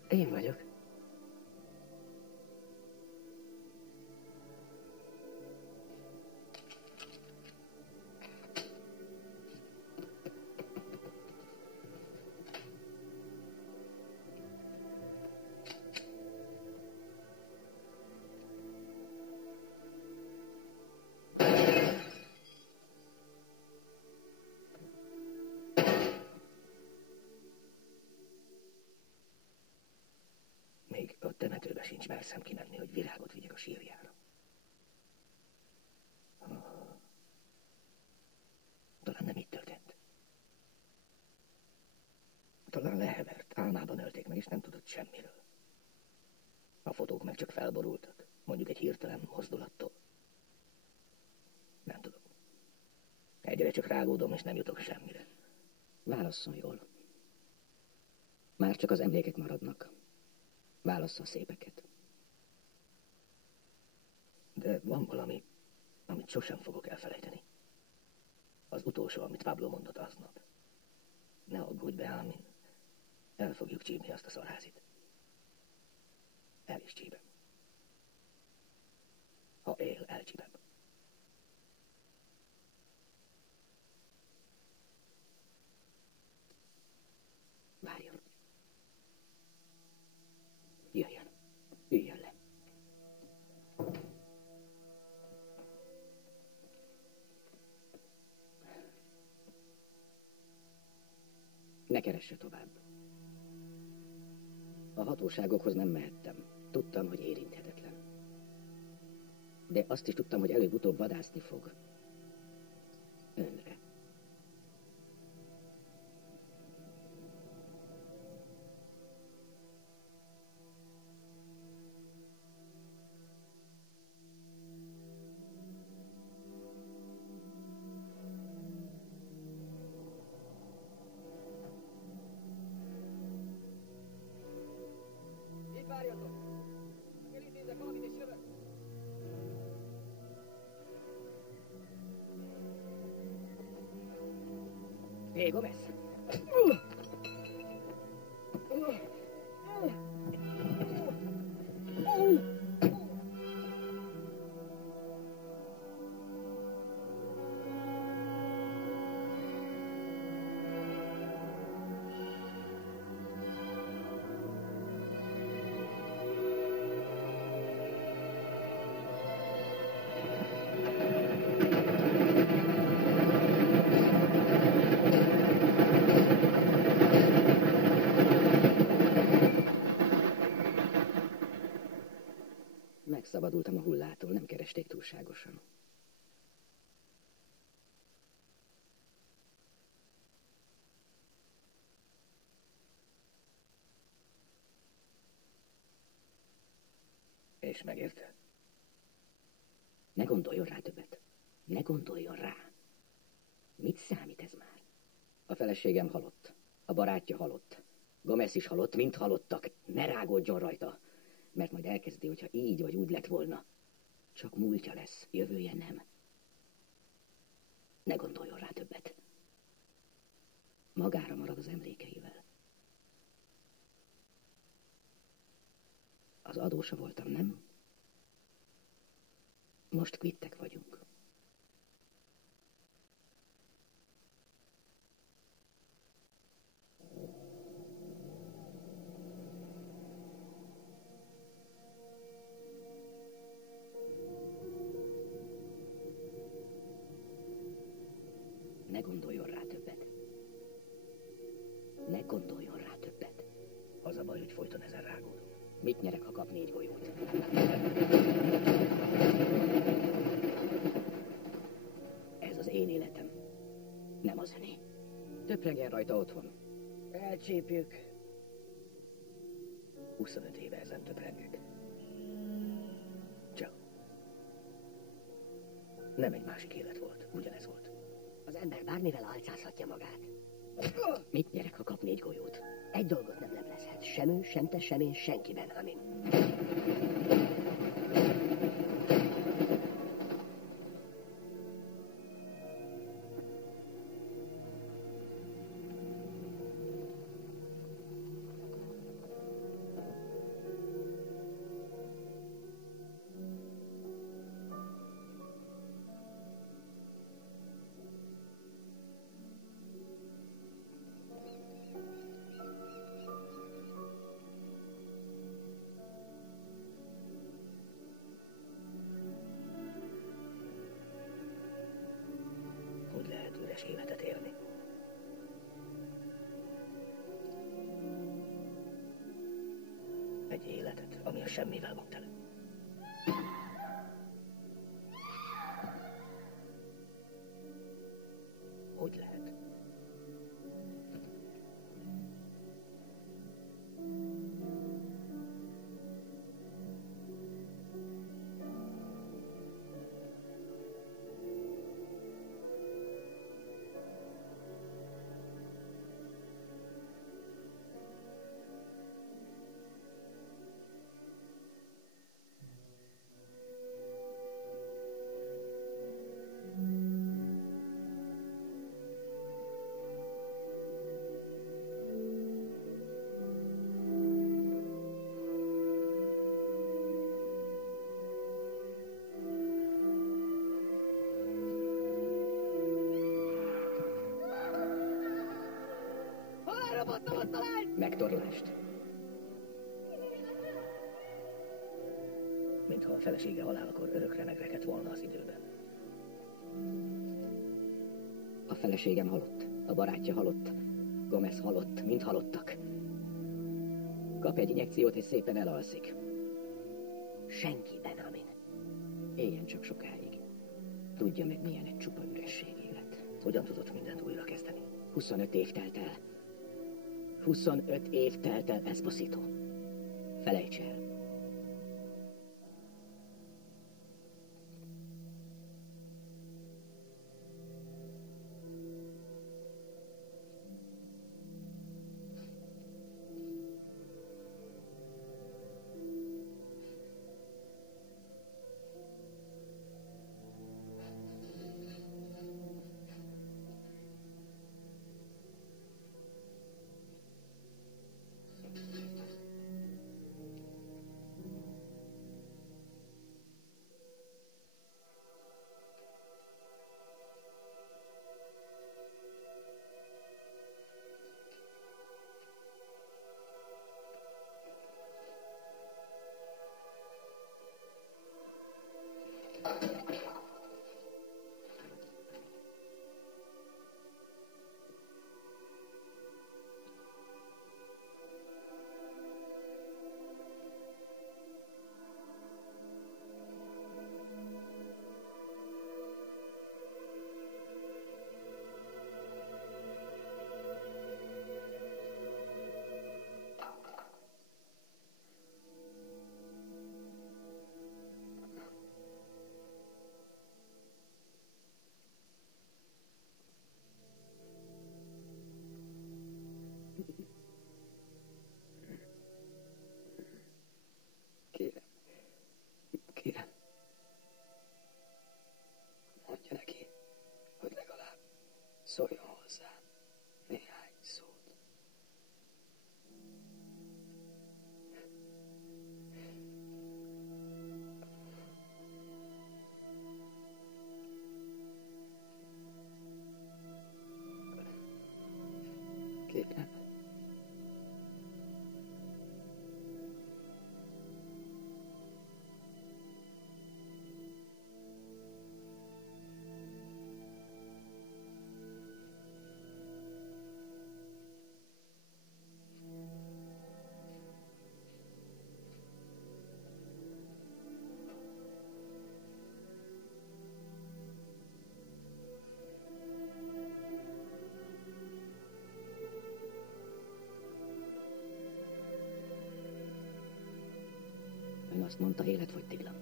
Én vagyok. Még a temetőbe sincs merszem kimenni, hogy virágot vigyek a sírjára. Indiánában ölték meg, és nem tudott semmiről. A fotók meg csak felborultak, mondjuk egy hirtelen mozdulattól. Nem tudom. Egyre csak rágódom, és nem jutok semmire. Válasszon jól. Már csak az emlékek maradnak. Válassza a szépeket. De van valami, amit sosem fogok elfelejteni. Az utolsó, amit Pablo mondott aznap. Ne aggódj be, Amin. El fogjuk csípni azt a szarházit. El is csípem. Ha él, elcsípem. Várjon. Jöjjön. Üljön le. Ne keresse tovább. A hatóságokhoz nem mehettem. Tudtam, hogy érinthetetlen. De azt is tudtam, hogy előbb-utóbb vadászni fog. Önre. Hé, Gomez! Megszabadultam a hullától, nem keresték túlságosan. És megérte? Ne gondoljon rá többet. Ne gondoljon rá. Mit számít ez már? A feleségem halott. A barátja halott. Gomez is halott, mind halottak. Ne rágódjon rajta. Mert majd elkezdi, hogyha így vagy úgy lett volna. Csak múltja lesz, jövője nem. Ne gondoljon rá többet. Magára marad az emlékeivel. Az adósa voltam, nem? Most kvittek vagyunk. Ne gondoljon rá többet. Ne gondoljon rá többet. Az a baj, hogy folyton ezen rágódom. Mit nyerek, ha kap 4 golyót? Ez az én életem. Nem az öné. Töprengjen rajta otthon. Elcsípjük. 25 éve ezen töprengek. Csak. Nem egy másik élet volt. Ugyanez volt. Az ember bármivel álcázhatja magát. Mit nyerek, ha kap 4 golyót? Egy dolgot nem leplezhet. Sem ő, sem te, sem én, senkiben, Amin. Életet élni. Egy életet, ami a semmivel van tele. Hogy lehet? Utat talált! Megtorlást. Mintha a felesége halálakor örökre megrekedt volna az időben. A feleségem halott, a barátja halott, Gomez halott, mind halottak. Kap egy injekciót és szépen elalszik. Senki, Benjamin. Éljen csak sokáig. Tudja meg, milyen egy csupa üresség élet. Hogyan tudott mindent újra kezdeni? 25 év telt el. 25 év telt el, Esposito. Felejts el. Kérem, mondja neki, hogy legalább szóljon hozzá néhány szót. Kérem. Ő azt mondta, életfogytiglan.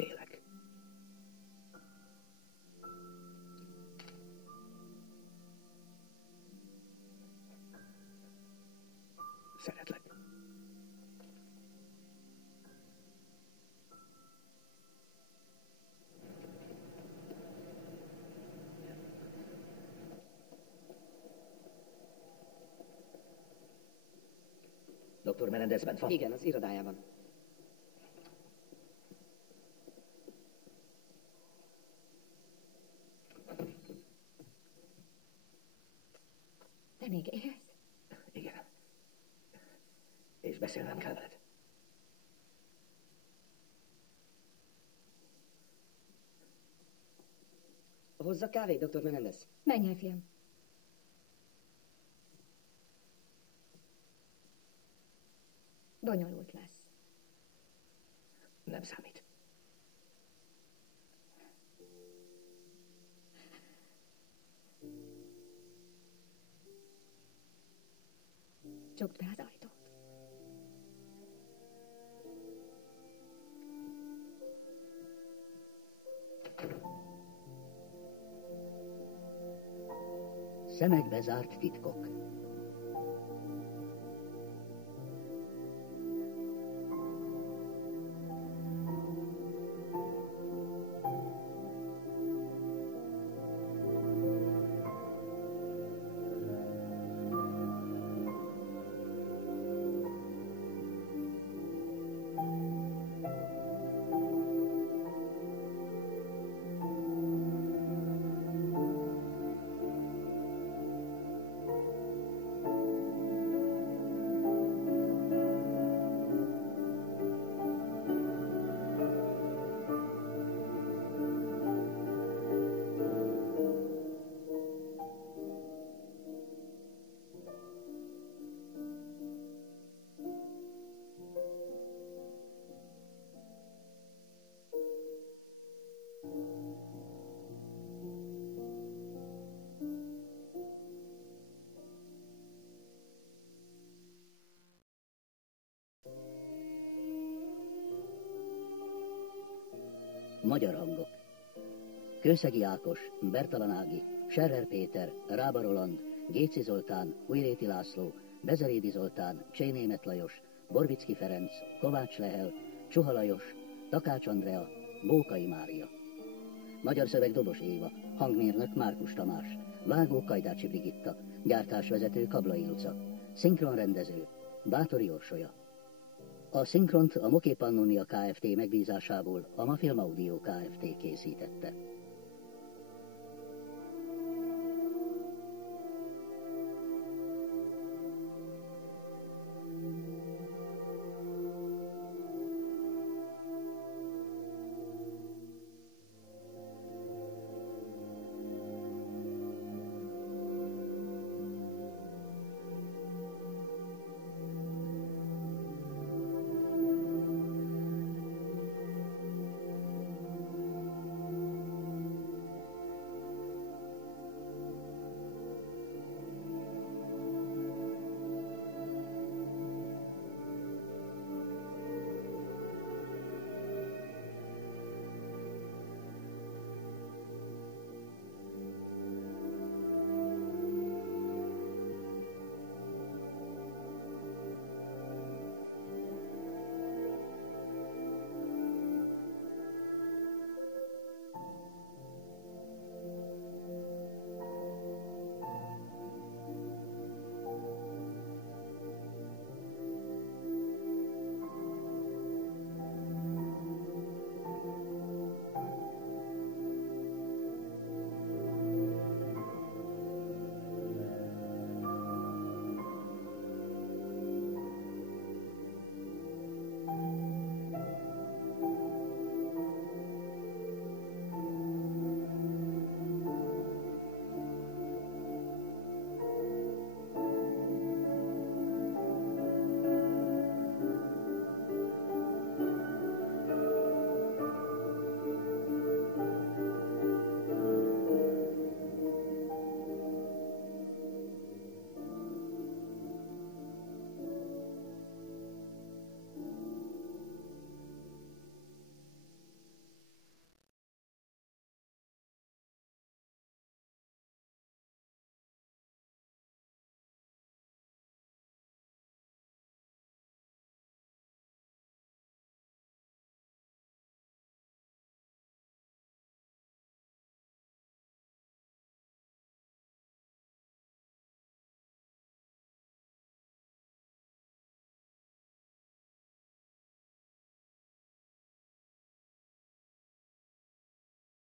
Félek. Szeretlek. Dr. Menendez bent van? Igen, az irodájában. Te még élsz? Igen. beszélnem kell veled. Hozza kávét, dr. Menendez. Menj el, fiam. Bonyolult lesz. Nem számít. Csukd be az ajtót. Szemekbe zárt titkok. Magyar hangok. Kőszegi Ákos, Bertalan Ági, Scherrer Péter, Rába Roland, Géci Zoltán, Újréti László, Bezerédi Zoltán, Csénémet Lajos, Borbicki Ferenc, Kovács Lehel, Csuha Lajos, Takács Andrea, Bókai Mária. Magyar szöveg Dobos Éva, hangmérnök Márkus Tamás, vágó Kajdácsi Brigitta, gyártásvezető Kablai Luca, szinkronrendező Báthori Orsolya. A szinkront a Moké Pannonia Kft. Megbízásából a Mafilm Audio Kft. Készítette.